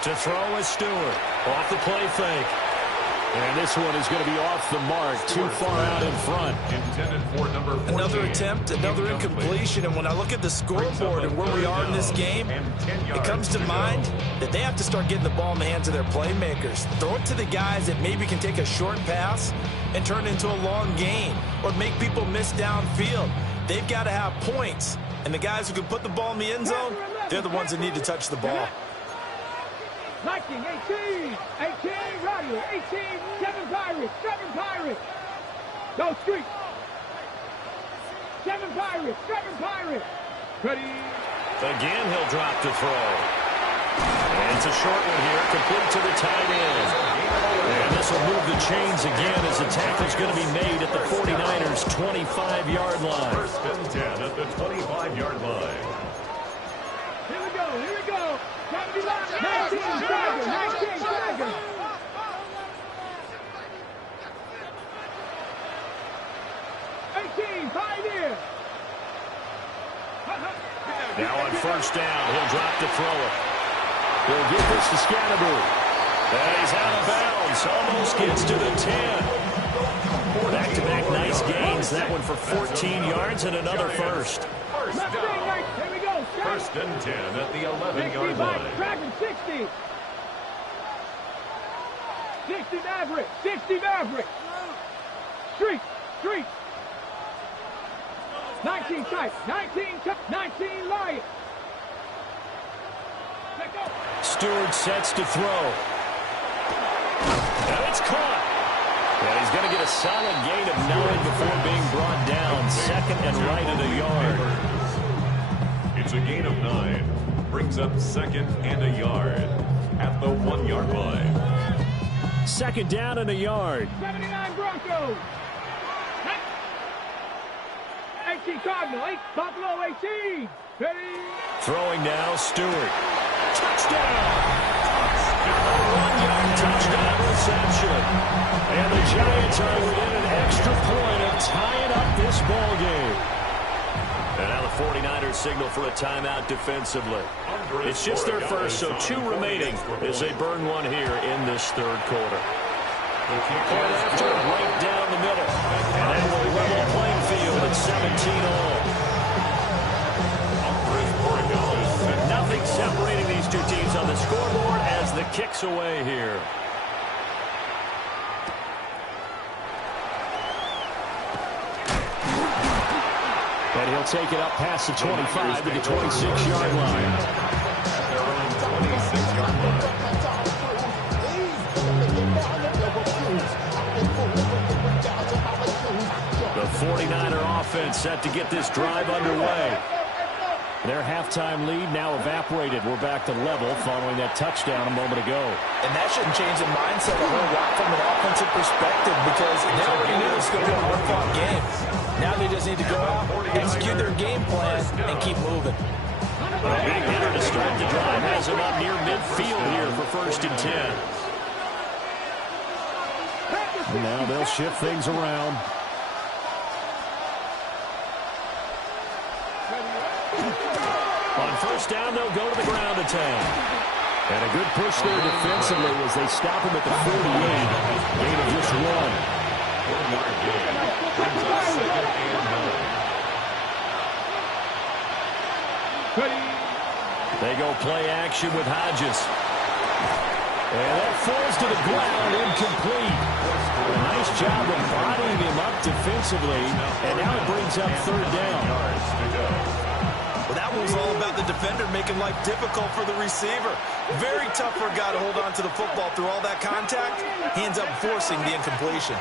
To throw is Stewart. Off the play fake. And this one is going to be off the mark, too far out in front. Another attempt, another incompletion, and when I look at the scoreboard and where we are in this game, it comes to mind that they have to start getting the ball in the hands of their playmakers. Throw it to the guys that maybe can take a short pass and turn it into a long gain or make people miss downfield. They've got to have points, and the guys who can put the ball in the end zone, they're the ones that need to touch the ball. 19, 18, 18, Roddy, 18, 7 Pirates, 7 Pirates. Go Street. 7 Pirates, 7 Pirates. Ready. Again, he'll drop to throw. And it's a short one here, complete to the tight end. And this will move the chains again as the tackle's going to be made at the 49ers' 25-yard line. First and 10 at the 25-yard line. Here we go, here we go. 19 Tiger, 19 Tiger. Pioneer. Now on first down, he'll drop to throw it. He'll get this to Scatterbury. And he's out of bounds. Almost gets to the 10. Back-to-back nice gains. That one for 14 yards and another first. First down. Here we go. First and 10 at the 11-yard line. Dragon 60. 60 Maverick. 60 Maverick. Street. 19 type. 19 Lion. Stewart sets to throw. And it's caught. And he's going to get a solid gain of 9 before being brought down. Second and right at a yard. It's a gain of 9. Brings up second and a yard at the 1-yard line. Second down and a yard. 79 Broncos. 18 Cardinal. 8 Buffalo 18. Ready. Throwing now, Stewart. Touchdown! 1-yard touchdown reception. And the Giants are within an extra point of tying up this ball game. And now the 49ers signal for a timeout defensively. It's just their first, so 2 remaining as they burn one here in this third quarter. Point after, right down the middle. And that will level playing field at 17 all. Nothing separating these two teams on the scoreboard as the kick's away here. And he'll take it up past the 25 to the 26-yard line. Their own 26-yard line. The 49er offense set to get this drive underway. Their halftime lead now evaporated. We're back to level following that touchdown a moment ago. And that shouldn't change the mindset a whole lot from an offensive perspective because they already knew it was going to be a hard-fought game. Now they just need to go out, execute their game plan, and keep moving. A big hitter to start the drive has him up near midfield here for 1st and 10. And now they'll shift things around. On 1st down, they'll go to the ground attack. And a good push there defensively as they stop him at the 48. Gain of just 1. They go play action with Hodges. And that falls to the ground, incomplete. A nice job of bodying him up defensively, and now it brings up 3rd down. Well, that was all about the defender making life difficult for the receiver. Very tough for a guy to hold on to the football through all that contact. He ends up forcing the incompletion.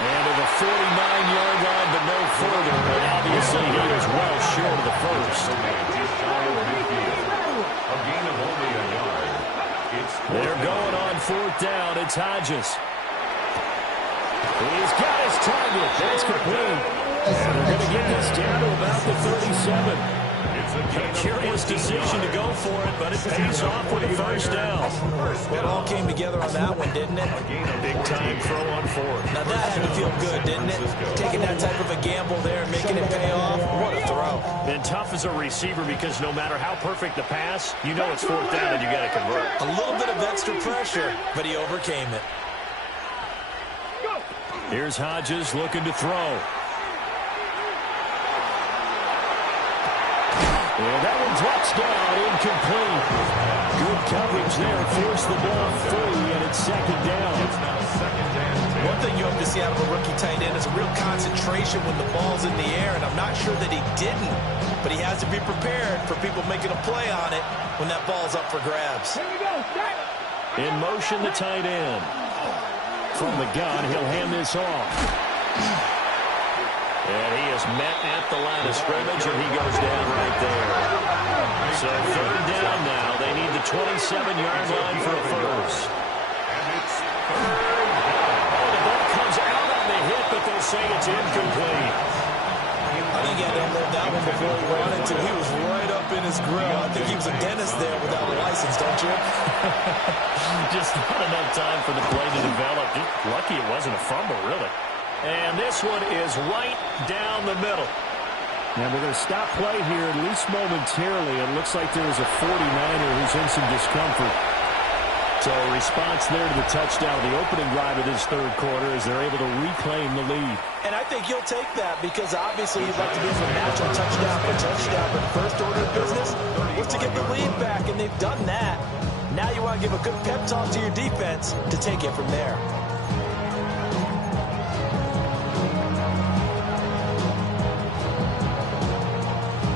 And to the 49-yard line, but no further. And obviously, he was well short of the first. A gain of only a yard. They're going on 4th down. It's Hodges. He's got his target. That's complete. And they're going to get this down to about the 37. A curious decision to go for it, but it pays off with a 1st down. Well, it all came together on that one, didn't it? Big-time throw on 4th. Now that had to feel good, didn't it? Taking that type of a gamble there and making it pay off. What a throw. And tough as a receiver because no matter how perfect the pass, you know it's 4th down and you got to convert. A little bit of extra pressure, but he overcame it. Here's Hodges looking to throw. And that one drops down, incomplete. Good coverage there, forced the ball free, and it's 2nd down. One thing you have to see out of a rookie tight end is a real concentration when the ball's in the air, and I'm not sure that he didn't, but he has to be prepared for people making a play on it when that ball's up for grabs. In motion, the tight end. From the gun, he'll hand this off. And he is met at the line of scrimmage, and he goes down right there. So 3rd down now. They need the 27-yard line for a first. And it's 3rd. Oh, the ball comes out on the hit, but they'll say it's incomplete. I think he had to unload that one before he wanted to. He was right up in his grill. I think he was a dentist there without a license, don't you? Just not enough time for the play to develop. Just lucky it wasn't a fumble, really. And this one is right down the middle. And we're going to stop play here, at least momentarily. It looks like there is a 49er who's in some discomfort. So a response there to the touchdown, the opening drive of this 3rd quarter, as they're able to reclaim the lead. And I think he'll take that because obviously he'd like to be able to match on touchdown for touchdown. But first order of business was to get the lead back, and they've done that. Now you want to give a good pep talk to your defense to take it from there.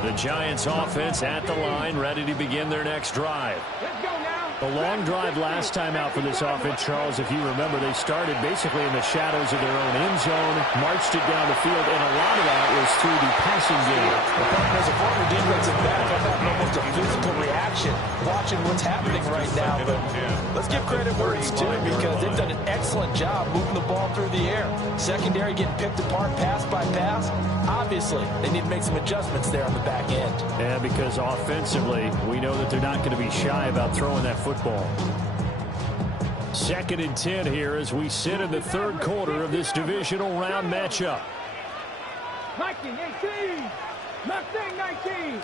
The Giants offense at the line, ready to begin their next drive. A long drive last time out for this offense, Charles. If you remember, they started basically in the shadows of their own end zone, marched it down the field, and a lot of that was through the passing game. As a former defensive back, I'm having almost a physical reaction watching what's happening right now. But let's give credit where it's due because they've done an excellent job moving the ball through the air. Secondary getting picked apart pass by pass. Obviously, they need to make some adjustments there on the back end. Yeah, because offensively, we know that they're not going to be shy about throwing that football. 2nd and 10 here as we sit in the 3rd quarter of this divisional round matchup. 19, 18. Mustang 19.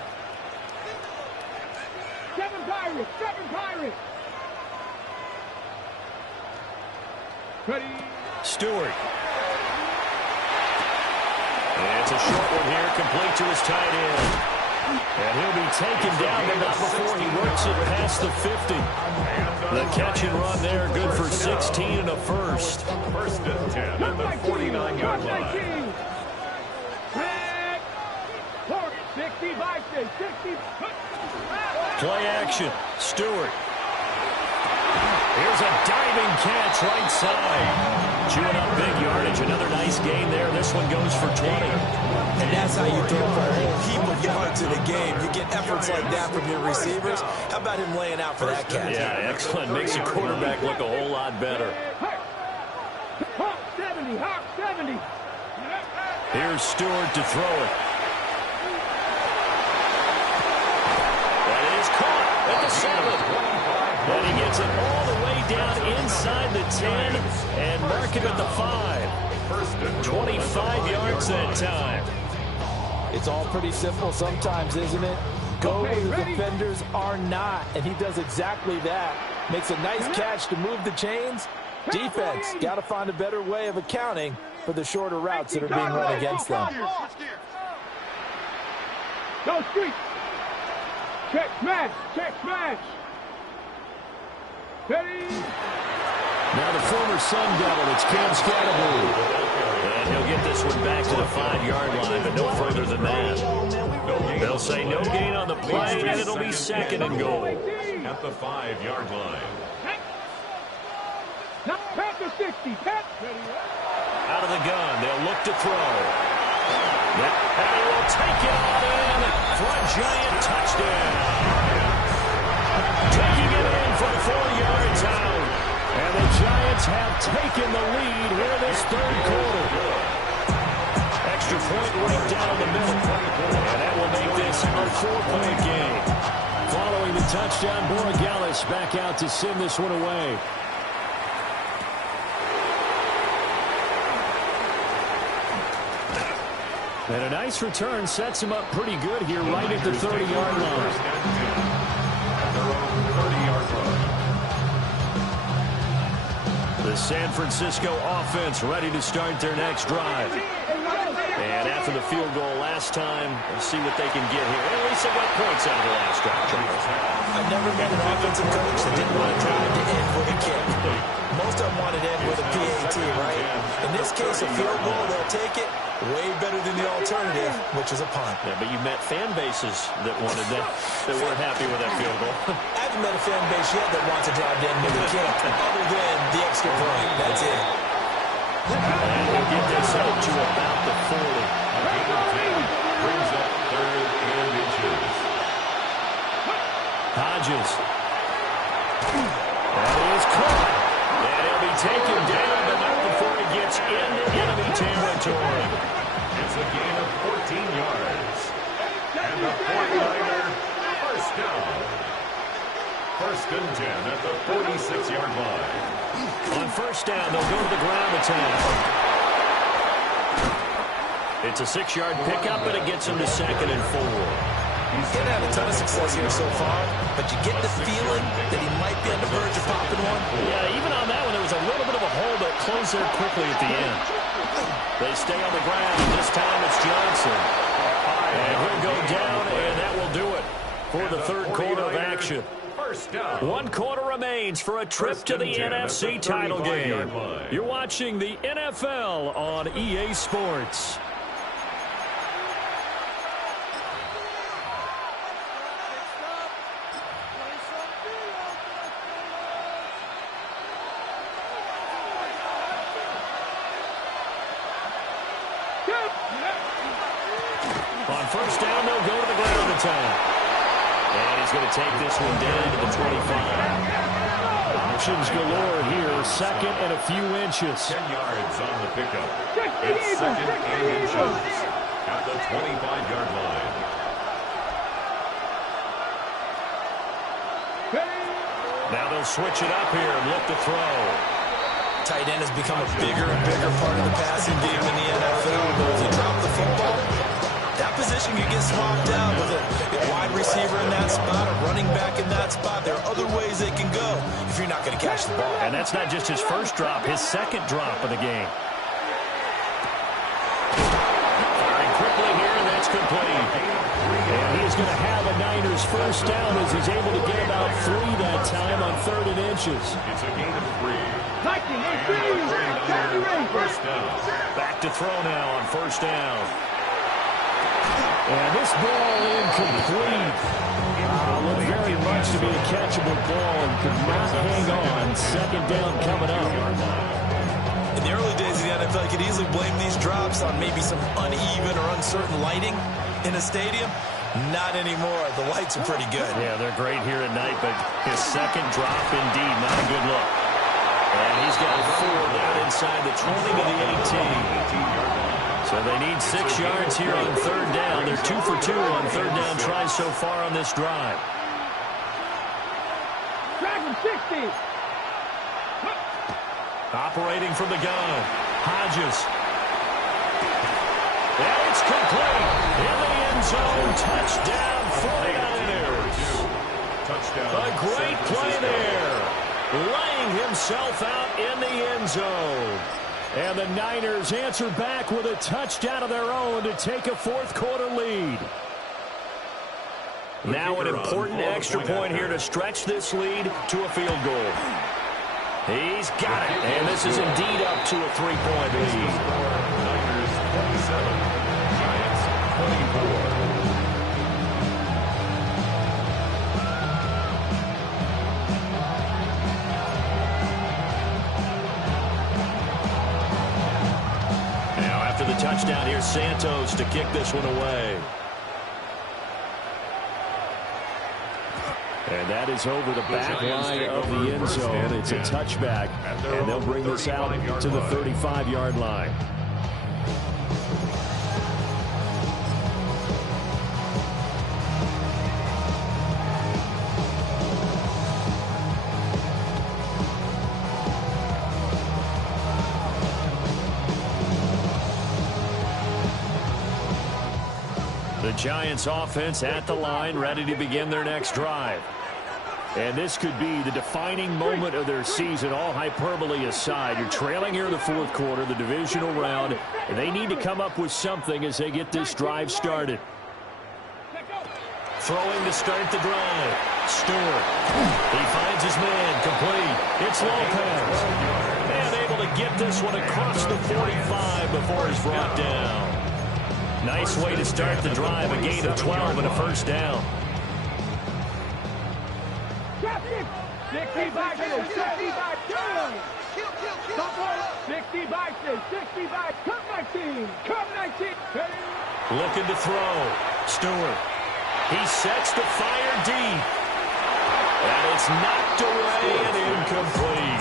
7 Pirates. 7 Pirates. Ready. Stewart. And it's a short one here, complete to his tight end. And he'll be taken down, but not before he works it past the 50. The catch and run there, good for 16 and a first. 1st and 10 at the 49-yard line. 60. Play action. Stewart. Here's a diving catch right side. Chewing up big yardage. Another nice gain there. This one goes for 20. And that's how you throw for a whole heap of yards in a game. You get efforts like that from your receivers. How about him laying out for that catch? Yeah, excellent. Makes the quarterback look a whole lot better. Hawk 70. Hawk 70. Here's Stewart to throw it. That is caught at the 7. And he gets it all the way down inside the 10 and mark him at the 5. 25 yards that time. It's all pretty simple sometimes, isn't it? Go where the defenders are not, and he does exactly that. Makes a nice catch to move the chains. Defense got to find a better way of accounting for the shorter routes that are being run against them. Go street. Check smash. Check smash. Ready. Now the former Sun Devil, it's Cam Scatterbury. And he'll get this one back to the 5-yard line, but no further than that. They'll say no gain on the play, and it'll be second and goal. At the 5-yard line. Now, pat the 60. Pat. Out of the gun, they'll look to throw. And he will take it all in for a giant touchdown. Taking it in for 4 yards out. And the Giants have taken the lead here this third quarter. Extra point right down the middle. And that will make this a 4-point game. Following the touchdown, Borregales back out to send this one away. And a nice return sets him up pretty good here right at the 30-yard line. At their own 30-yard line. The San Francisco offense ready to start their next drive. And after the field goal last time, we'll see what they can get here. At least they got points out of the last drive. I've never met an offensive coach that didn't want to drive to end with a kick. Most of them wanted to end with a PAT, right? In this case, a field goal, they'll take it. Way better than the alternative, which is a punt. Yeah, but you met fan bases that wanted that, that weren't happy with that field goal. I haven't met a fan base yet that wants to drive to end with a kick, other than the extra point. That's it. And we'll get this out to about the 40. Brings up 3rd and inches. Hodges. That is caught. And he'll be taken down, but not before he gets into enemy territory. It's a gain of 14 yards. And the 49er first down. 1st and 10 at the 46-yard line. On first down, they'll go to the ground attack. It's a 6-yard pickup, but it gets him to 2nd and 4. He's going to have a ton of success here so far, but you get the feeling that he might be on the verge of popping one. Yeah, even on that one, there was a little bit of a hole, but closed there quickly at the end. They stay on the ground, and this time it's Johnson. And he'll go down, and that will do it for the third quarter of action. 1 quarter remains for a trip to the NFC title game. You're watching the NFL on EA Sports. On first down, they'll go to the ground attack. And he's going to take this one down to the 25. Options galore here. 2nd and a few inches. 10 yards on the pickup. It's 2nd and inches at the 25-yard line. Now they'll switch it up here and look to throw. Tight end has become a bigger and bigger part of the passing game in the NFL. But if you drop the football, that position can get swapped out with a wide receiver in that spot, a running back in that spot. There are other ways they can go if you're not going to catch the ball. And that's not just his first drop, his 2nd drop of the game. Firing quickly here, and that's complete. And he's going to have a Niners first down as he's able to get about 3 that time on 3rd and inches. It's a gain of 3. First down. Back to throw now on first down. And this ball incomplete. Looked very much to be a catchable ball and could not hang on. 2nd down coming up. In the early days of the NFL, you could easily blame these drops on maybe some uneven or uncertain lighting in a stadium. Not anymore. The lights are pretty good. Yeah, they're great here at night, but his 2nd drop, indeed, not a good look. And he's got 4 down inside the 20 to the 18. So they need 6 yards here on third down. They're 2 for 2 on third down tries so far on this drive. Dragon 60. Operating from the gun. Hodges. And it's complete. In the end zone. Touchdown 49ers. A great play there. Laying himself out in the end zone. And the Niners answer back with a touchdown of their own to take a fourth quarter lead. Now an important extra point here to stretch this lead to a field goal. He's got it. And this is indeed up to a 3-point lead. Niners 27, Giants 24. The touchdown here, Santos to kick this one away. And that is over the back line of the end zone. It's a touchback, and they'll bring this out to the 35-yard line. The Giants offense at the line, ready to begin their next drive. And this could be the defining moment of their season, all hyperbole aside. You're trailing here in the fourth quarter, the divisional round, and they need to come up with something as they get this drive started. Throwing to start the drive. Stewart. He finds his man, complete. It's Lopez. And able to get this one across the 45 before he's brought down. Nice way to start the drive, a gain of 12 and a first down. 60 by 2, 60 by 2. 60 by 2, 60 by, come 19, come 19. Looking to throw. Stewart. He sets the fire deep. And it's knocked away and incomplete.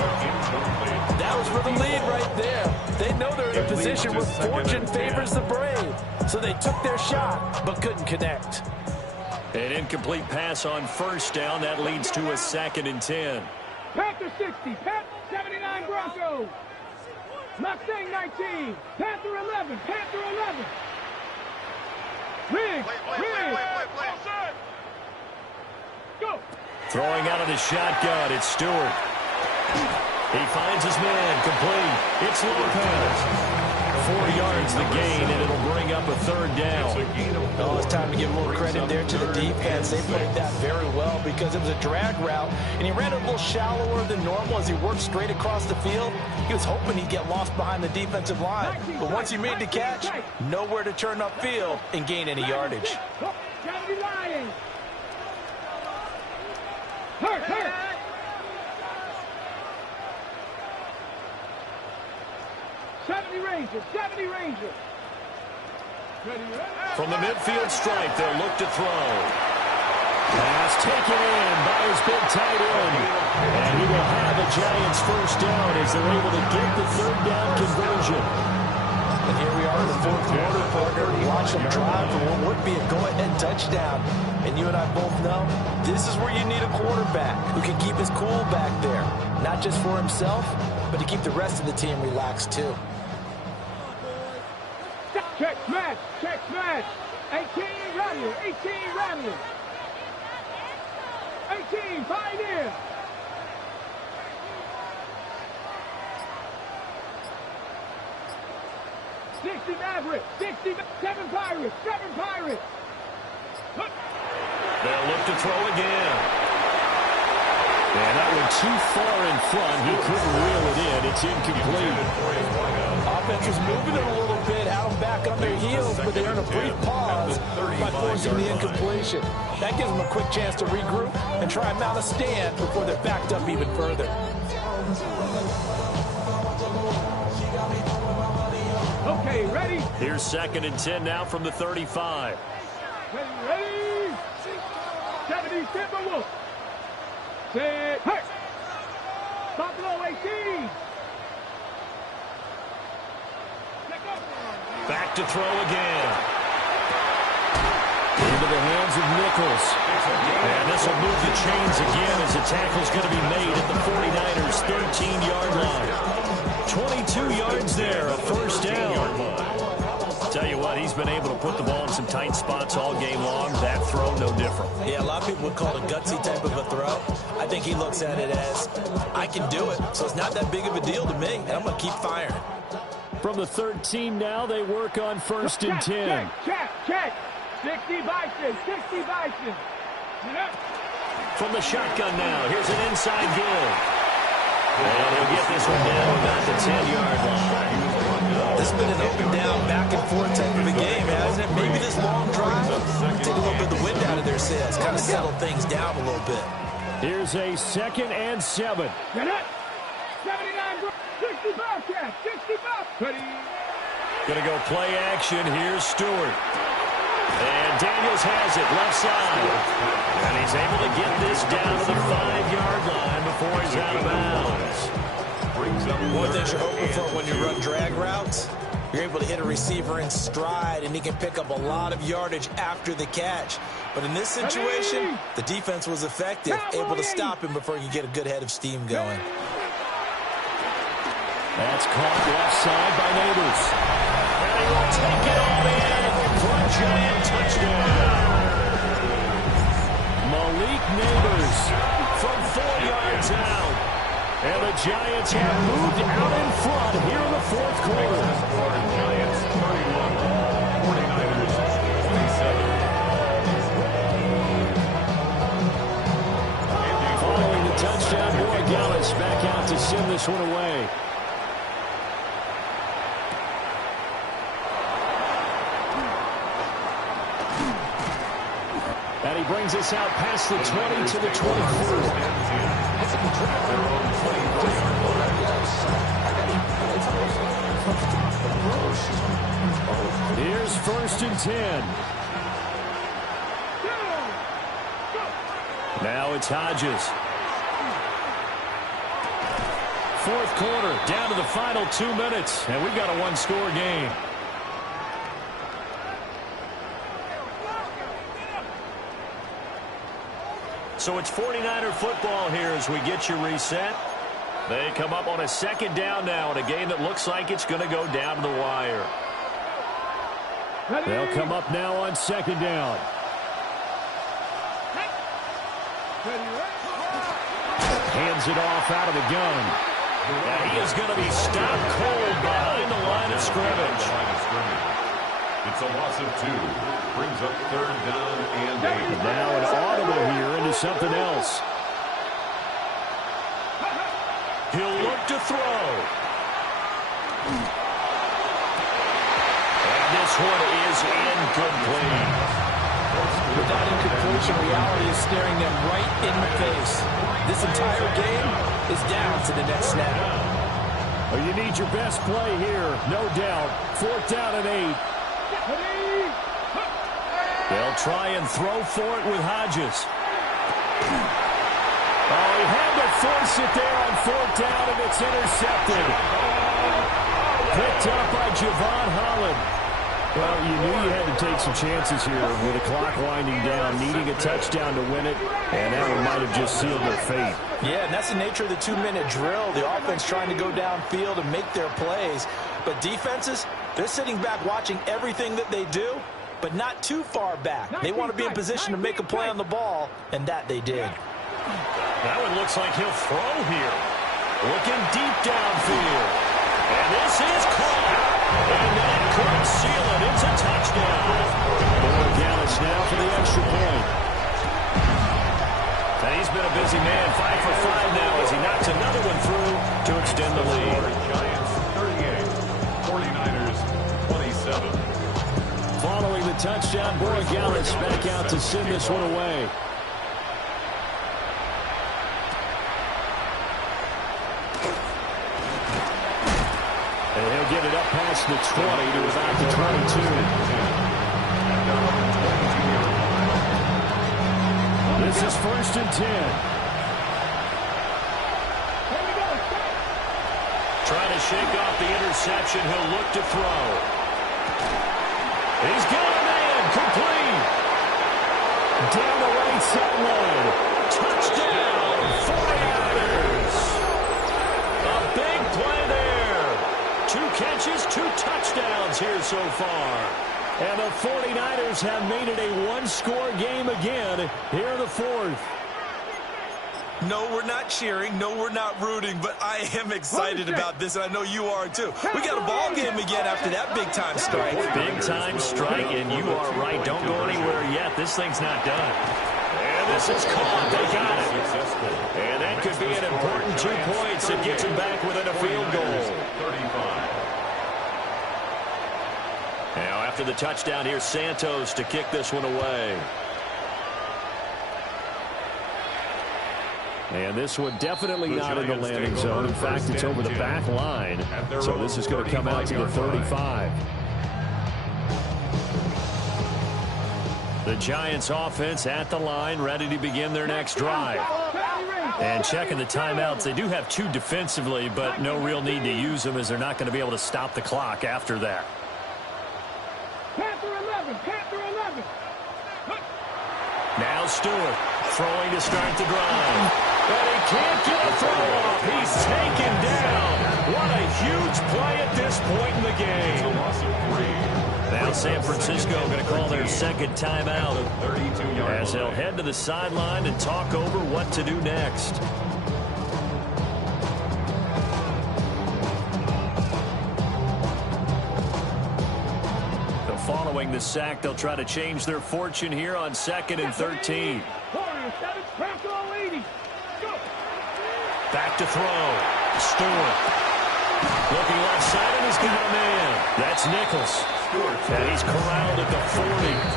That was for the lead right there. They know they're in a position where fortune favors the brave. So they took their shot, but couldn't connect. An incomplete pass on first down. That leads to a 2nd and 10. Panther 60, Panther 79 Broncos. Mustang 19, Panther 11, Panther 11. Riggs, go. Throwing out of the shotgun, it's Stewart. He finds his man, complete. It's Lopez. 4 yards the gain, and it'll bring up a third down. Oh, it's time to give a little credit there to the defense. They played that very well because it was a drag route, and he ran a little shallower than normal as he worked straight across the field. He was hoping he'd get lost behind the defensive line, but once he made the catch, nowhere to turn upfield and gain any yardage. Hurt. 70 Rangers. From the midfield stripe, they'll look to throw. Pass taken in by his big tight end. And he will have a Giants first down as they're able to get the third down conversion. And here we are in the fourth quarter, partner. Watch them drive for what would be a go-ahead touchdown. And you and I both know this is where you need a quarterback who can keep his cool back there. Not just for himself, but to keep the rest of the team relaxed too. Check smash. 18 Rattler. 18 Pioneer. 60 Maverick. 7 Pirates. They'll look to throw again. And that one too far in front. He couldn't reel it in. It's incomplete. Offense was moving it a little bit, had them back on their heels, but they earned a brief pause by forcing the incompletion. That gives them a quick chance to regroup and try and mount a stand before they're backed up even further. Okay, ready? Here's 2nd and 10 now from the 35. Ready? 70 Timberwolves. Set. Hurt. Buffalo 18. Back to throw again. Into the hands of Nichols. And this will move the chains again as the tackle's going to be made at the 49ers' 13-yard line. 22 yards there, a first down. Tell you what, he's been able to put the ball in some tight spots all game long. That throw, no different. Yeah, a lot of people would call it a gutsy type of a throw. I think he looks at it as, I can do it, so it's not that big of a deal to me, and I'm going to keep firing. From the 13 now, they work on 1st and 10. Check. 60 Bison, 60 Bison. From the shotgun now, here's an inside give. And he'll get this one down about the 10-yard line. This has been an up and down, back and forth type of a game, hasn't it? Maybe this long drive, take a little bit of the wind out of their sails, kind of settle things down a little bit. Here's a 2nd and 7. 79, 60 Bobcats, 60 Bobcats. Gonna go play action. Here's Stewart. And Daniels has it, left side. And he's able to get this down to the 5-yard line before he's out of bounds. One thing you're hoping for when you run drag routes, you're able to hit a receiver in stride, and he can pick up a lot of yardage after the catch. But in this situation, the defense was effective, able to stop him before you get a good head of steam going. That's caught left side by Neighbors. And he will take it all in for a giant touchdown. Malik Neighbors from 4 yards out. And the Giants have moved out in front here in the 4th quarter. Giants 31, 49ers 27. Following the touchdown, Roy Gallis back out to send this one away. And he brings us out past the 20 to the 24. Here's 1st and 10. Now it's Hodges. 4th quarter, down to the final 2 minutes, and we've got a one-score game. So it's 49er football here as we get you reset. They come up on a 2nd down now in a game that looks like it's going to go down to the wire. They'll come up now on 2nd down. Hands it off out of the gun. And he is going to be stopped cold behind the line of scrimmage. It's a loss of 2. Brings up 3rd down and 8. And now an audible here into something else. He'll look to throw. And this one is incomplete. With that incompletion, reality is staring them right in the face. This entire game is down to the next snap. Well, you need your best play here, no doubt. 4th down and 8. They'll try and throw for it with Hodges. Oh, he had to force it there on 4th down, and it's intercepted. Picked up by Javon Holland. Well, you knew you had to take some chances here with the clock winding down, needing a touchdown to win it, and that one might have just sealed their fate. Yeah, and that's the nature of the 2-minute drill. The offense trying to go downfield and make their plays. But defenses, they're sitting back watching everything that they do, but not too far back. They want to be in position to make a play on the ball, and that they did. That one looks like he'll throw here. Looking deep downfield. And this is caught. And that could seal it. It's a touchdown. Gallis now for the extra point. And he's been a busy man. 5 for 5 now as he knocks another one through to extend the lead. Giants 38, 49ers 27. Following the touchdown, Gallis back out to send this one away. And he'll get it up past the 20 to about the 22. This is 1st and 10. Trying to shake off the interception. He'll look to throw. He's got a man. Complete. Down the right sideline. Touchdown, 49ers. A big play there. 2 catches, 2 touchdowns here so far. And the 49ers have made it a one-score game again here in the 4th. No, we're not cheering. No, we're not rooting. But I am excited about this, and I know you are too. We got a ball game again after that big-time strike. Big-time strike, and you are right. Don't go anywhere yet. This thing's not done. And this is caught. They got it. And that could be an important 2 points that gets them back within a field goal. 35. Now, after the touchdown, here's Santos to kick this one away. And this one definitely not in the landing zone. In fact, it's over the back line. So this is going to come out to the 35. The Giants offense at the line, ready to begin their next drive. And checking the timeouts. They do have 2 defensively, but no real need to use them as they're not going to be able to stop the clock after that. Panther 11, Panther 11. Now Stewart throwing to start the drive. But he can't get a throw off. He's taken down. What a huge play at this point in the game. Now San Francisco going to call their second timeout as they'll head to the sideline and talk over what to do next. Following the sack, they'll try to change their fortune here on 2nd and 13. Back to throw. Stewart. Looking left side, and he's got a man. That's Nichols. And he's corralled at the 40,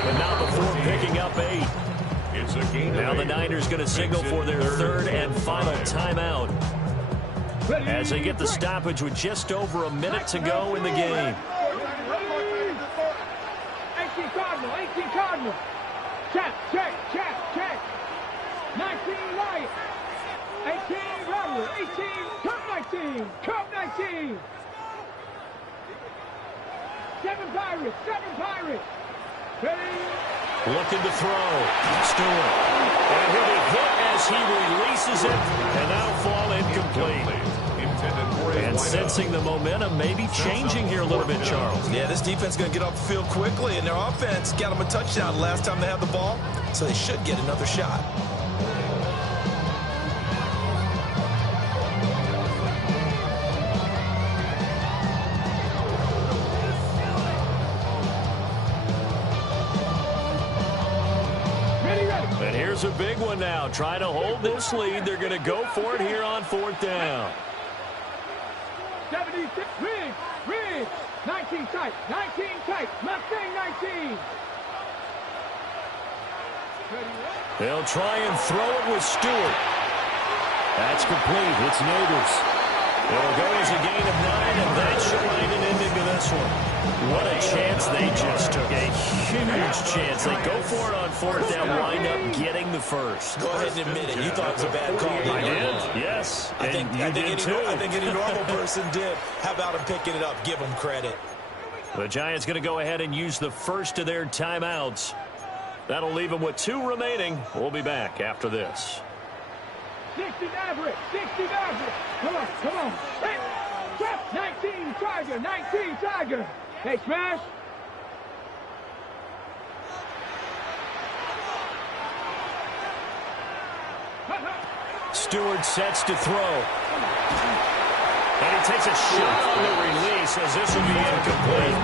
but not before picking up 8. Now the Niners going to signal for their 3rd and final timeout as they get the stoppage with just over a minute to go in the game. 18 Cardinal. Check. 19 Wyatt. 18 Rattler. 18 Cup 19. 7 Pirates. Ready. Looking to throw. Stewart. And he'll be hit as he releases it, and that'll fall incomplete. And sensing the momentum maybe changing here a little bit, Charles. Yeah, this defense is going to get off the field quickly, and their offense got them a touchdown last time they had the ball, so they should get another shot. And here's a big one now. Trying to hold this lead. They're going to go for it here on 4th down. 76, Riggs, 19 tight, Mustang 19. They'll try and throw it with Stewart. That's complete. It's Neighbors. It'll go as a gain of 9, and that should wind an ending to this one. What a chance they just took. A huge chance. They go for it on 4th down, wind up getting the first. Go ahead and admit it. You thought it was a bad call. I did, yes. I think any normal person did. How about him picking it up? Give him credit. The Giants going to go ahead and use the first of their timeouts. That'll leave them with 2 remaining. We'll be back after this. 60 Maverick. Come on. Hey, 19 Tiger. Hey, Smash. Stewart sets to throw. And he takes a shot on the release as this will be incomplete.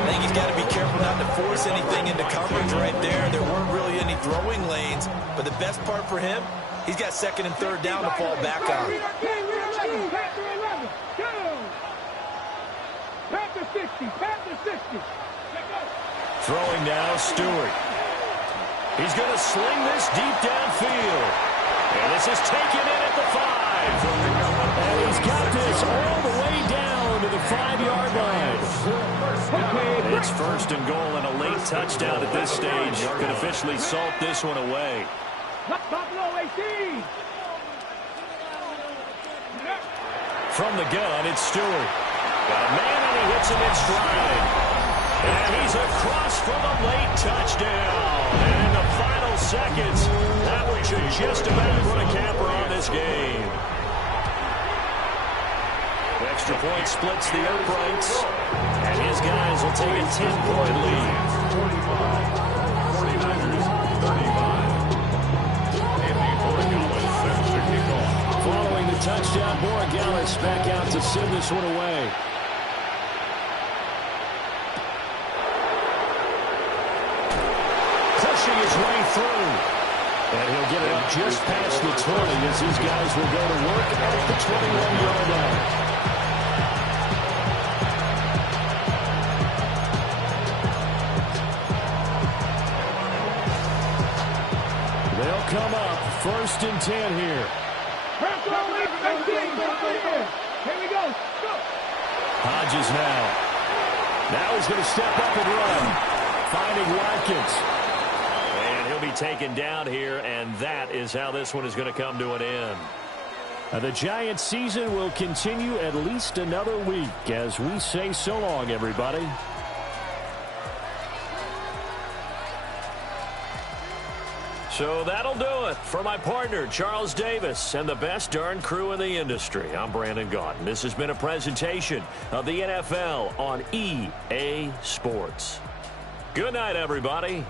I think he's got to be careful not to force anything into coverage right there. There weren't really any throwing lanes, but the best part for him, he's got 2nd and 3rd down to fall back on. Panther 60. Throwing now, Stewart. He's going to sling this deep downfield. And this is taken in at the 5. And he's got this all the way down to the 5-yard line. It's 1st and goal, and a late touchdown at this stage could officially salt this one away. Buffalo 18. From the gun, it's Stewart. Got a man, and he hits him in stride. And he's across for the late touchdown. And in the final seconds, that one should just about put a camper on this game. Extra point splits the uprights. And his guys will take a 10-point lead. 49ers, 35. Andy Borregales sets the kickoff. Following the touchdown, Borregales back out to send this one away. Pushing his way through. And he'll get it up just past the 20 as these guys will go to work at the 21-yard line. They'll come up 1st and 10 here. Here we go. Hodges now. Now he's going to step up and run. Finding Watkins. And he'll be taken down here, and that is how this one is going to come to an end. The Giants season will continue at least another week as we say so long, everybody. So that'll do it for my partner, Charles Davis, and the best darn crew in the industry. I'm Brandon Gaudin. This has been a presentation of the NFL on EA Sports. Good night, everybody.